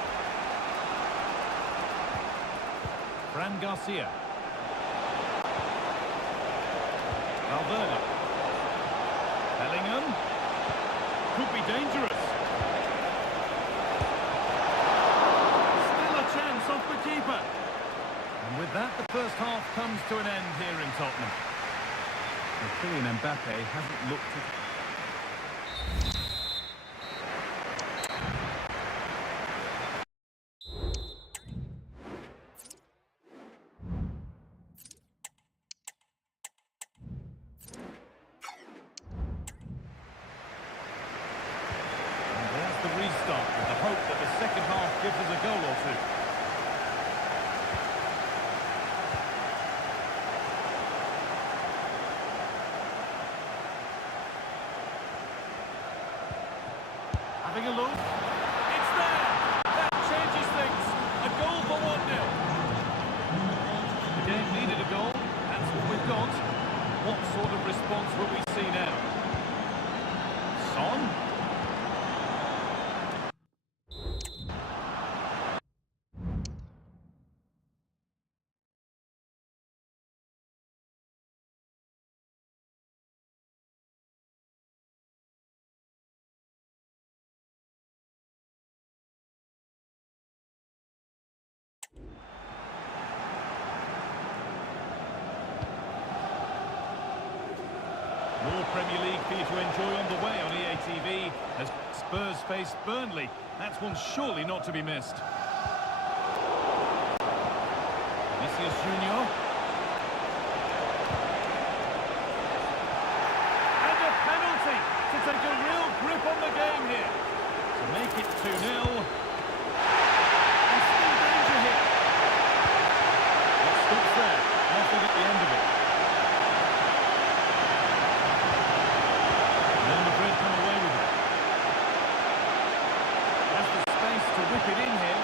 Fran Garcia. Valverde. Bellingham. Could be dangerous. Still a chance off the keeper. And with that, the first half comes to an end here in Tottenham. And Kylian Mbappe hasn't looked at... And there's the restart with the hope that the second half gives us a goal or two. Having a look. It's there! That changes things. A goal for 1-0. The game needed a goal. That's what we've got. What sort of response will we see now? Son? More Premier League for you to enjoy on the way on EA TV as Spurs face Burnley. That's one surely not to be missed. Vinicius Junior. And a penalty to take a real grip on the game here. To make it 2-0. And still danger here. It stops there. Nothing at the end of it. Real Madrid come away with it. Has the space to whip it in here.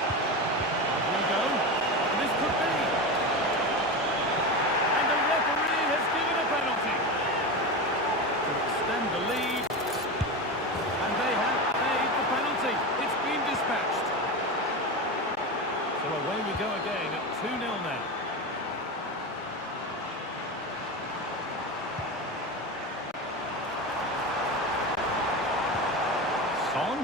Here we go. And this could be. And the referee has given a penalty to extend the lead. And they have paid the penalty. It's been dispatched. So away we go again at 2-0 now. Son.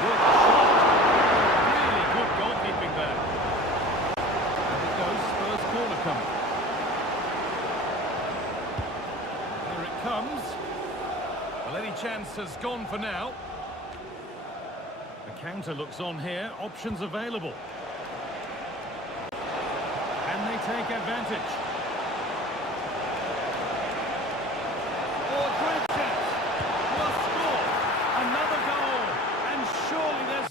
Good shot. Really good goalkeeping there. And it goes, Spurs corner coming. Here it comes. Well, any chance has gone for now. The counter looks on here. Options available. And they take advantage. Oh, great chance. Will score. Another goal. And surely there's...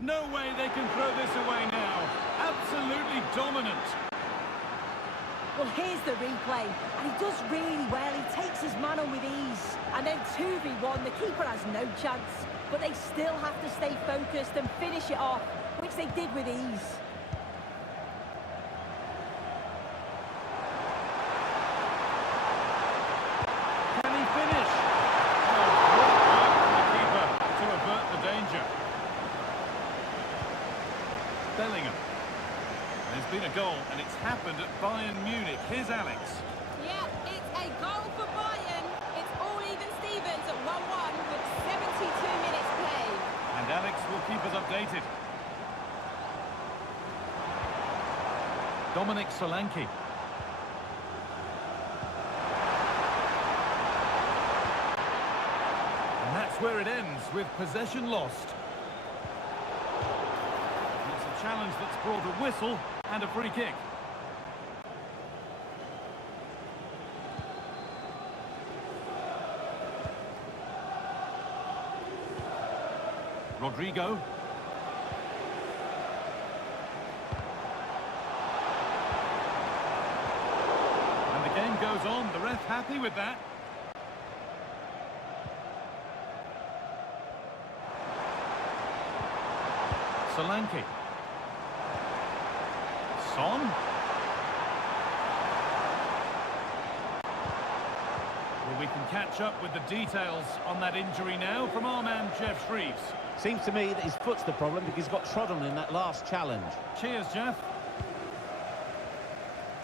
No way they can throw this away now. Absolutely dominant. Well, here's the replay, and he does really well. He takes his man on with ease. And then 2v1, the keeper has no chance. But they still have to stay focused and finish it off, which they did with ease. Can he finish? Oh, great work from the keeper to avert the danger. Bellingham. There's been a goal, and it's happened at Bayern Munich. Here's Alex. Yeah, it's a goal for Bayern. It's all even Stevens at 1-1 with 72 minutes played. And Alex will keep us updated. Dominic Solanke. And that's where it ends, with possession lost. It's a challenge that's brought a whistle and a free kick. Rodrigo. And the game goes on. The ref happy with that. Solanke. Son. Well, we can catch up with the details on that injury now from our man Jeff Shreves. Seems to me that his foot's the problem because he's got trod on in that last challenge. Cheers, Jeff.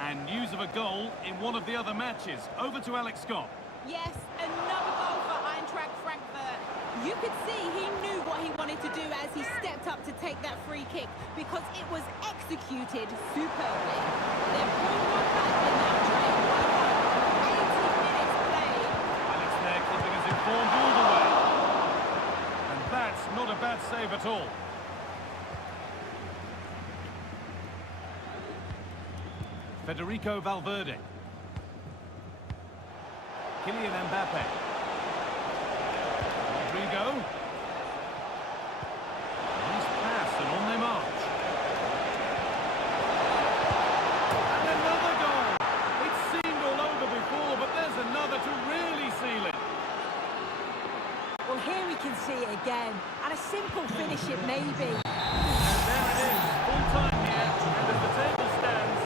And news of a goal in one of the other matches. Over to Alex Scott. Yes, another goal for Eintracht Frankfurt. You could see he knew what he wanted to do as he stepped up to take that free kick because it was executed superbly. They've pulled one back and now trail 1-1. 80 minutes played. And it's there keeping us informed all the way. And that's not a bad save at all. Federico Valverde. Kylian Mbappe. Rodrigo. Nice pass and on they march. And another goal. It seemed all over before, but there's another to really seal it. Well, here we can see it again. And a simple finish it may be. And there it is. Full time here. And as the table stands,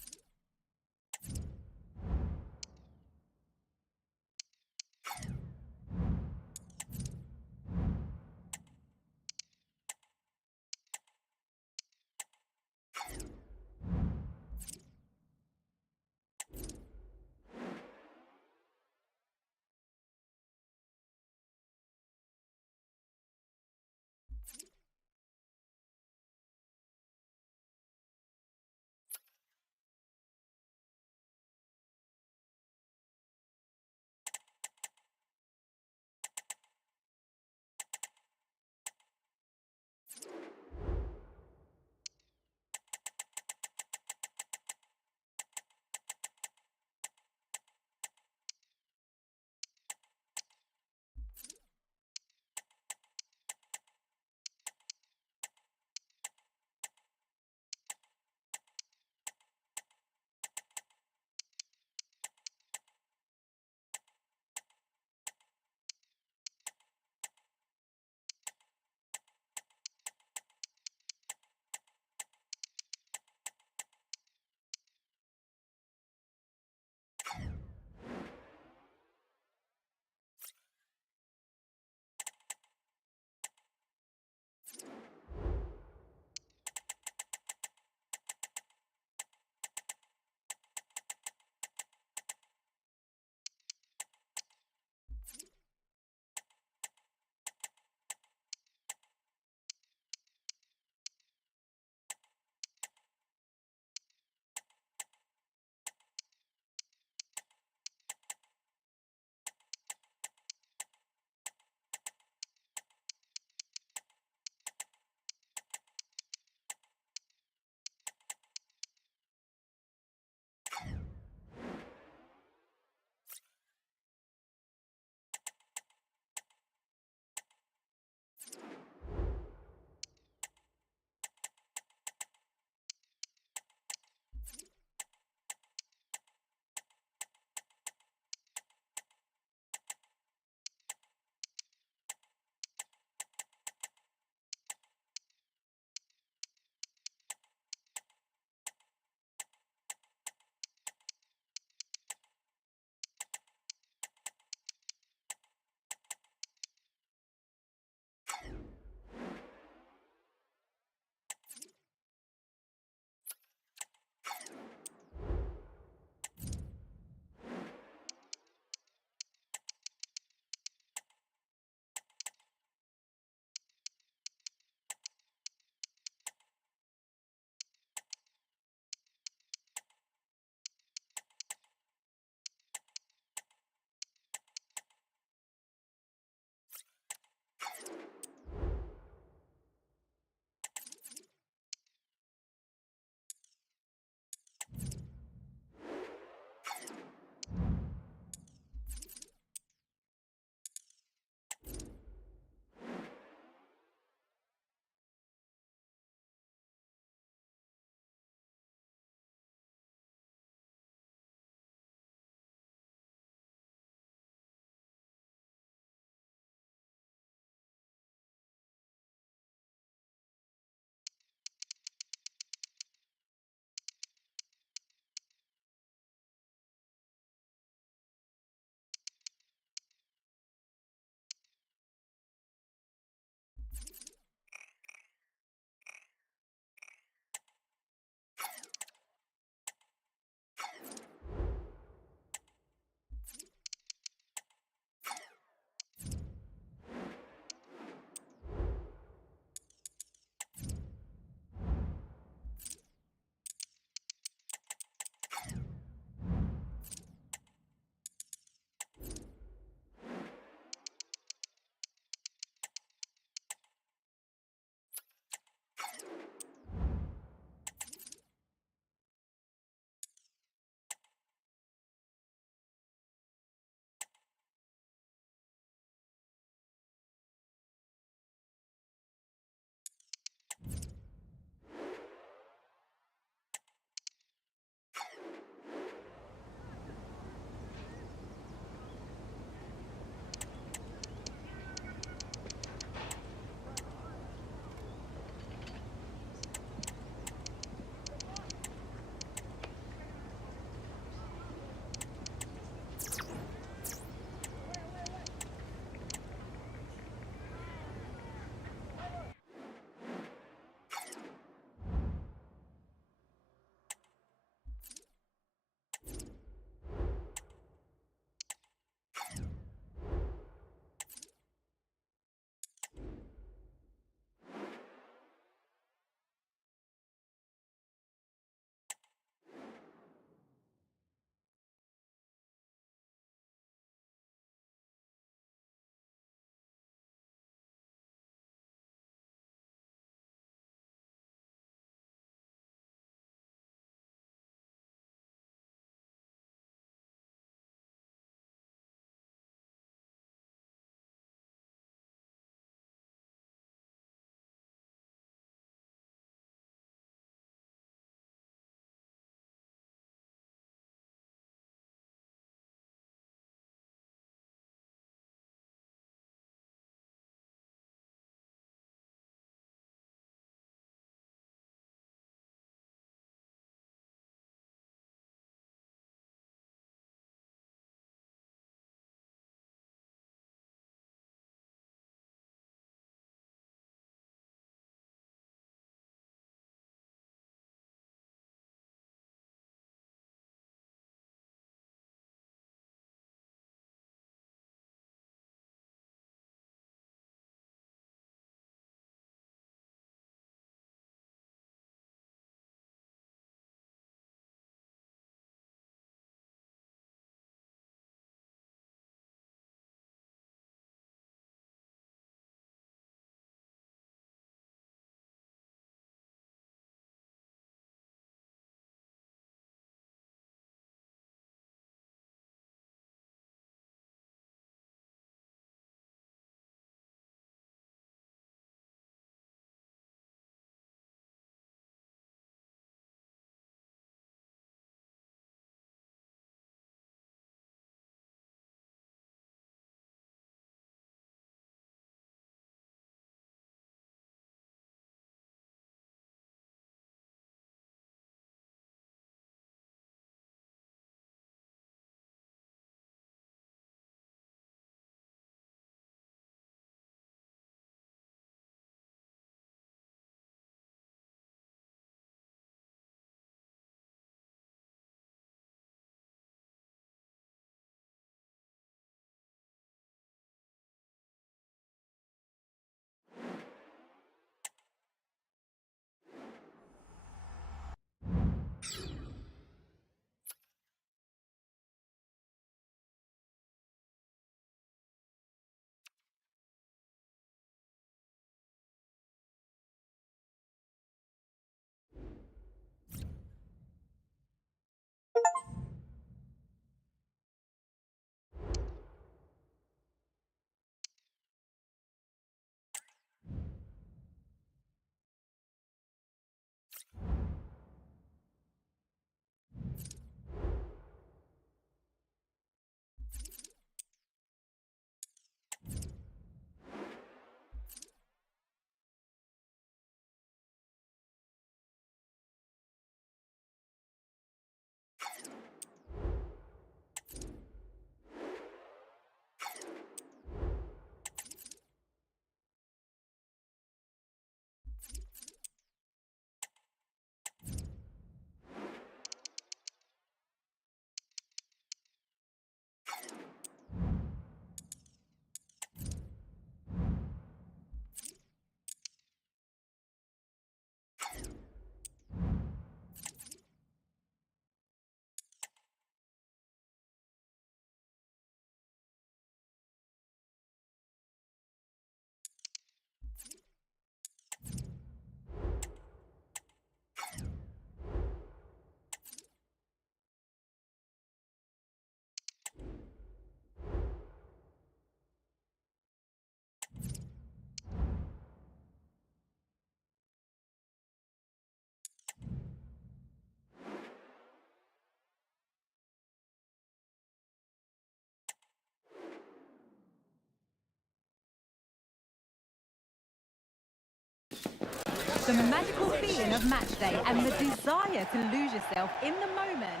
The magical feeling of match day and the desire to lose yourself in the moment.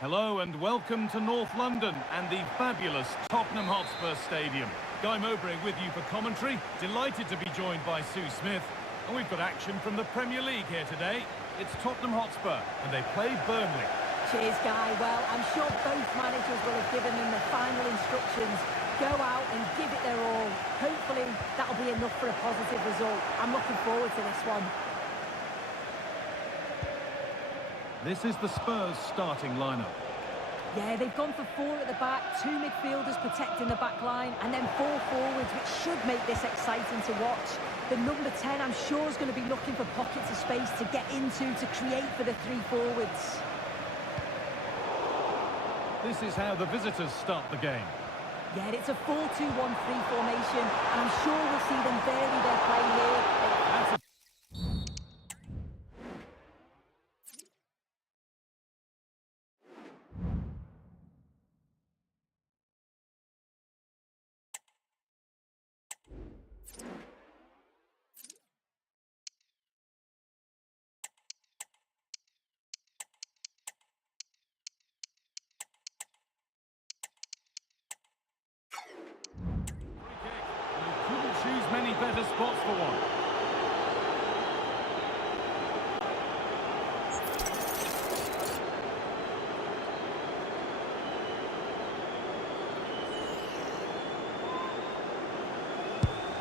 Hello and welcome to North London and the fabulous Tottenham Hotspur Stadium. Guy Mowbray with you for commentary. Delighted to be joined by Sue Smith. And we've got action from the Premier League here today. It's Tottenham Hotspur and they play Burnley. Cheers, Guy. Well, I'm sure both managers will have given them the final instructions. Go out and give it their all. Hopefully, that'll be enough for a positive result. I'm looking forward to this one. This is the Spurs starting lineup. Yeah, they've gone for 4 at the back, 2 midfielders protecting the back line, and then 4 forwards, which should make this exciting to watch. The number 10, I'm sure, is going to be looking for pockets of space to get into, to create for the 3 forwards. This is how the visitors start the game. Yeah, it's a 4-2-1-3 formation, and I'm sure we'll see them vary their play here. That's a choose many better spots for one.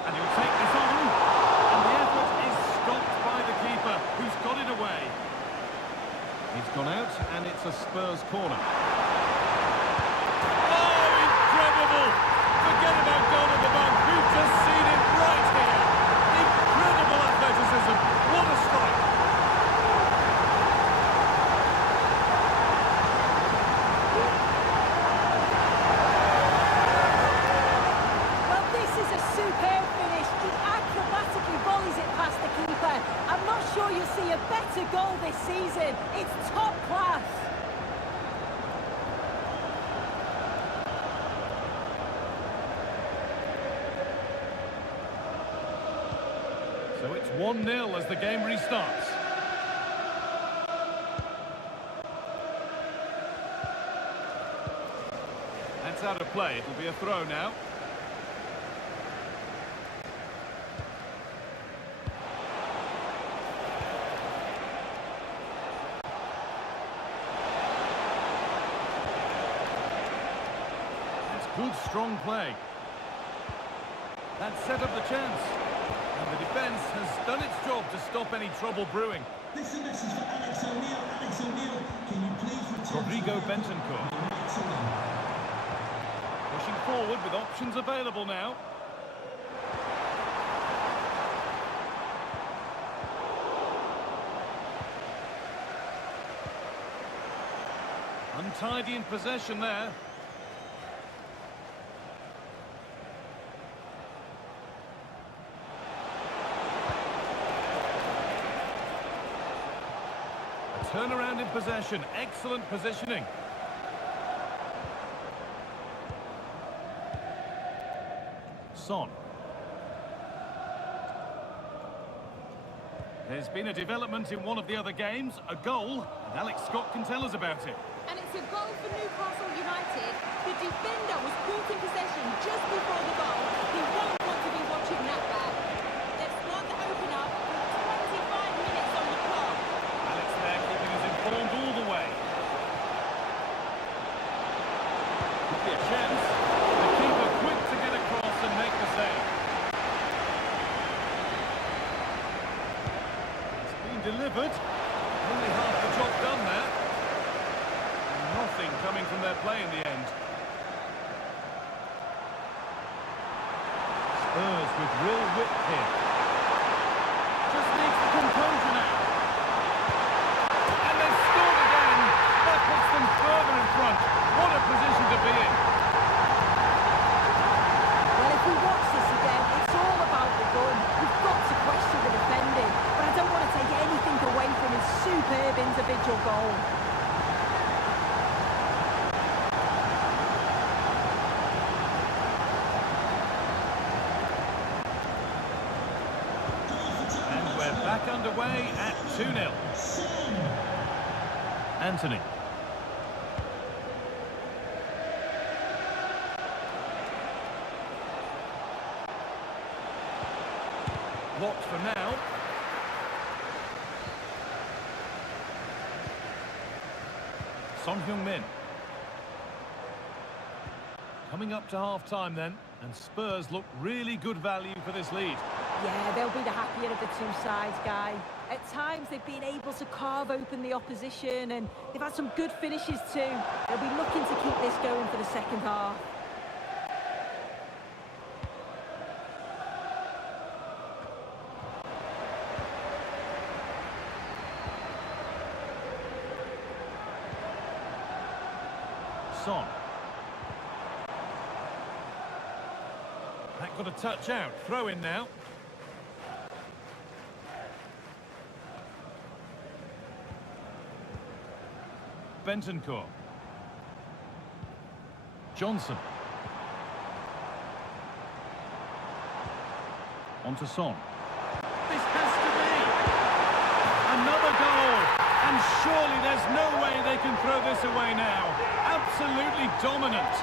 And he'll take this on. And the effort is stopped by the keeper, who's got it away. He's gone out, and it's a Spurs corner. Oh, incredible! Forget about goal of the month. We've just seen it right here. Incredible athleticism. What a strike. Well, this is a superb finish. He acrobatically volleys it past the keeper. I'm not sure you'll see a better goal this season. It's top class. So it's 1-0 as the game restarts. That's out of play. It'll be a throw now. That's good, strong play. That set up the chance. And the defence has done its job to stop any trouble brewing. This is a message for Alex O'Neill. Alex O'Neill, can you please return Rodrigo to the Bentancur. Pushing forward with options available now. Untidy in possession there. Turnaround in possession, excellent positioning. Son. There's been a development in one of the other games, a goal, and Alex Scott can tell us about it. And it's a goal for Newcastle United. The defender was caught in possession just before the goal. He won't want to be watching that back. They've scored to open up with 25 minutes on the clock. Alex there keeping us informed all the way. Could be a chance. The keeper quick to get across and make the save. It's been delivered. Only half the job done there. Nothing coming from their play in the end. Spurs with real wit here. Just needs the composure now. And they've scored again. That puts them further in front. What a position to be in. Well, if we watch this again, it's all about the gun. We've got to question the defending, but I don't want to take anything away from his superb individual goal. And we're back underway at 2-0. Anthony. Blocked for now. Son Heung-min. Coming up to half-time then, and Spurs look really good value for this lead. Yeah, they'll be the happier of the two sides, Guy. At times, they've been able to carve open the opposition, and they've had some good finishes too. They'll be looking to keep this going for the second half. Son. That got a touch out. Throw in now. Bentancur. Johnson. On to Son. This has to be another goal. And surely there's no way they can throw this away now. Absolutely dominant.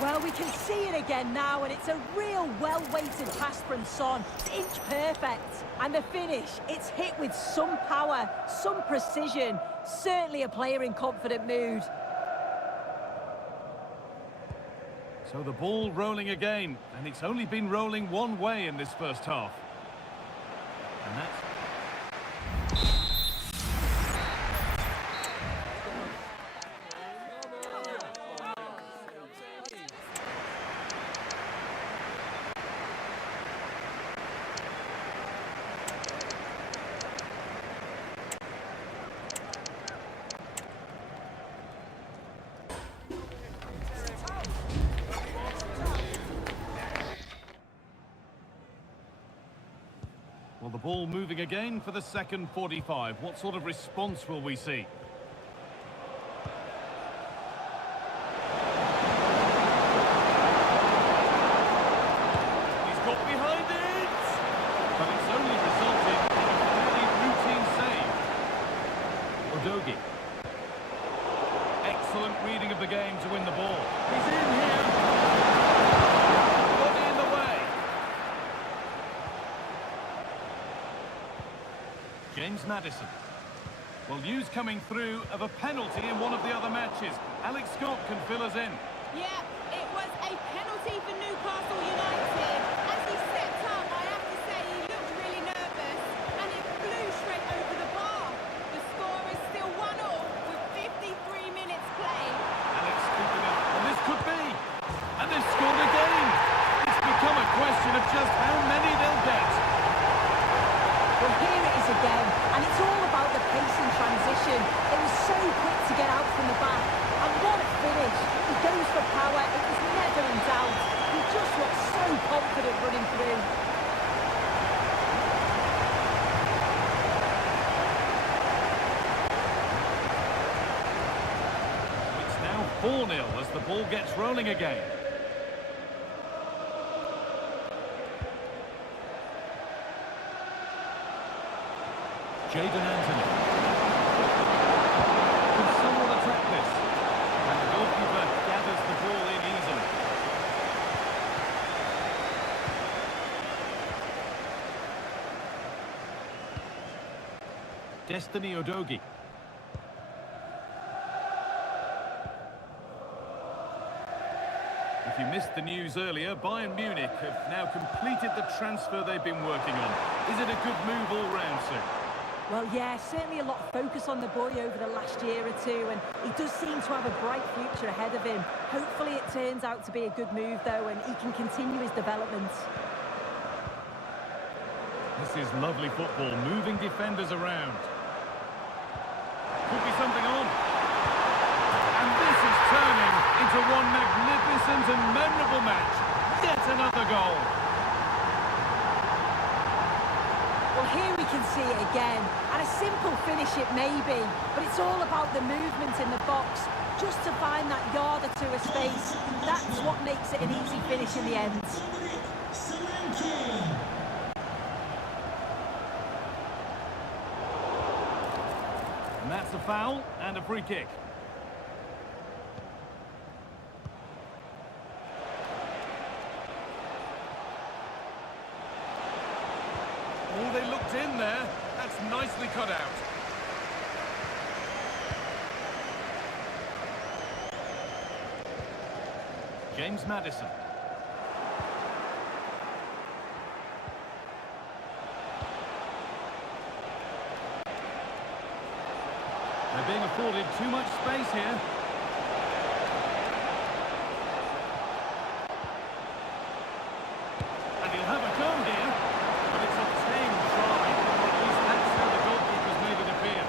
Well, we can see it again now, and it's a real well-weighted pass from Son. It's inch perfect. And the finish, it's hit with some power, some precision. Certainly a player in confident mood. So the ball rolling again, and it's only been rolling one way in this first half. And that's... Well, the ball moving again for the second 45. What sort of response will we see? He's got behind it! But it's only resulted in a fairly routine save. Udogie. Excellent reading of the game to win the ball. He's in here! Body in the way. James Maddison. Well, news coming through of a penalty in one of the other matches. Alex Scott can fill us in. Yeah, it was a penalty for Newcastle United. As he stepped up, I have to say he looked really nervous, and it flew straight over the bar. The score is still 1-1 with 53 minutes played. Alex keeping it, and this could be. And they've scored again. It's become a question of just how many they'll get. Well, here it is again, and it's all about the pace and transition. It was so quick to get out from the back, and what a finish. He goes for power, it was never in doubt. He just looked so 4-0 as the ball gets rolling again. Jadon Anthony. Can someone attack this? And the goalkeeper gathers the ball in easily. Destiny Udogie. If you missed the news earlier, Bayern Munich have now completed the transfer they've been working on. Is it a good move all round, Sue? Well, yeah, certainly a lot of focus on the boy over the last year or two, and he does seem to have a bright future ahead of him. Hopefully it turns out to be a good move, though, and he can continue his development. This is lovely football, moving defenders around. Could be something on. And this is turning into one magnificent and memorable match. Yet another goal. Well, here we can see it again, and a simple finish it may be, but it's all about the movement in the box, just to find that yard or two of space. That's what makes it an easy finish in the end. And that's a foul and a free kick. Oh, they looked in there. That's nicely cut out. James Maddison. They're being afforded too much space here. And he'll have a go here. But it's a tame try. Or at least that's how the goalkeeper's made it appear.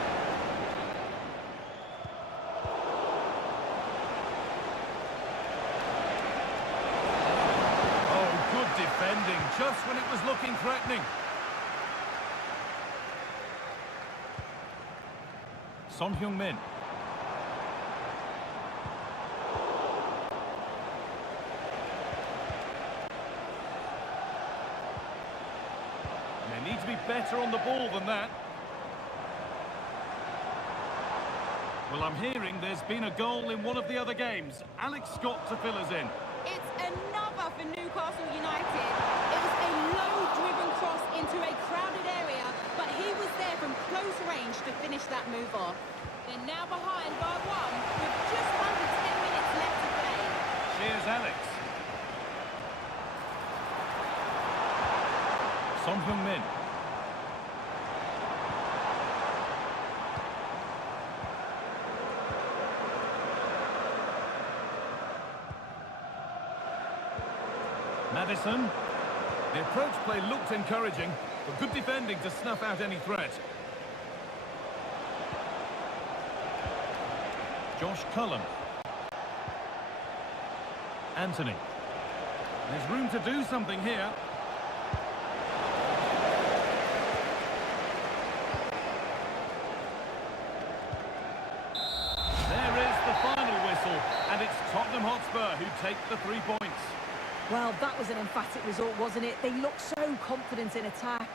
Oh, good defending. Just when it was looking threatening. Son Heung-min. They need to be better on the ball than that. Well, I'm hearing there's been a goal in one of the other games. Alex Scott to fill us in. It's another for Newcastle United. It was a low-driven cross into a crowded area, but he was there from close range to finish that move off. They're now behind by one with just under 10 minutes left to play. Cheers, Alex. Son Heung-min. Maddison. The approach play looked encouraging, but good defending to snuff out any threat. Josh Cullen. Anthony. There's room to do something here. There is the final whistle, and it's Tottenham Hotspur who take the 3 points. Well, that was an emphatic result, wasn't it? They looked so confident in attack.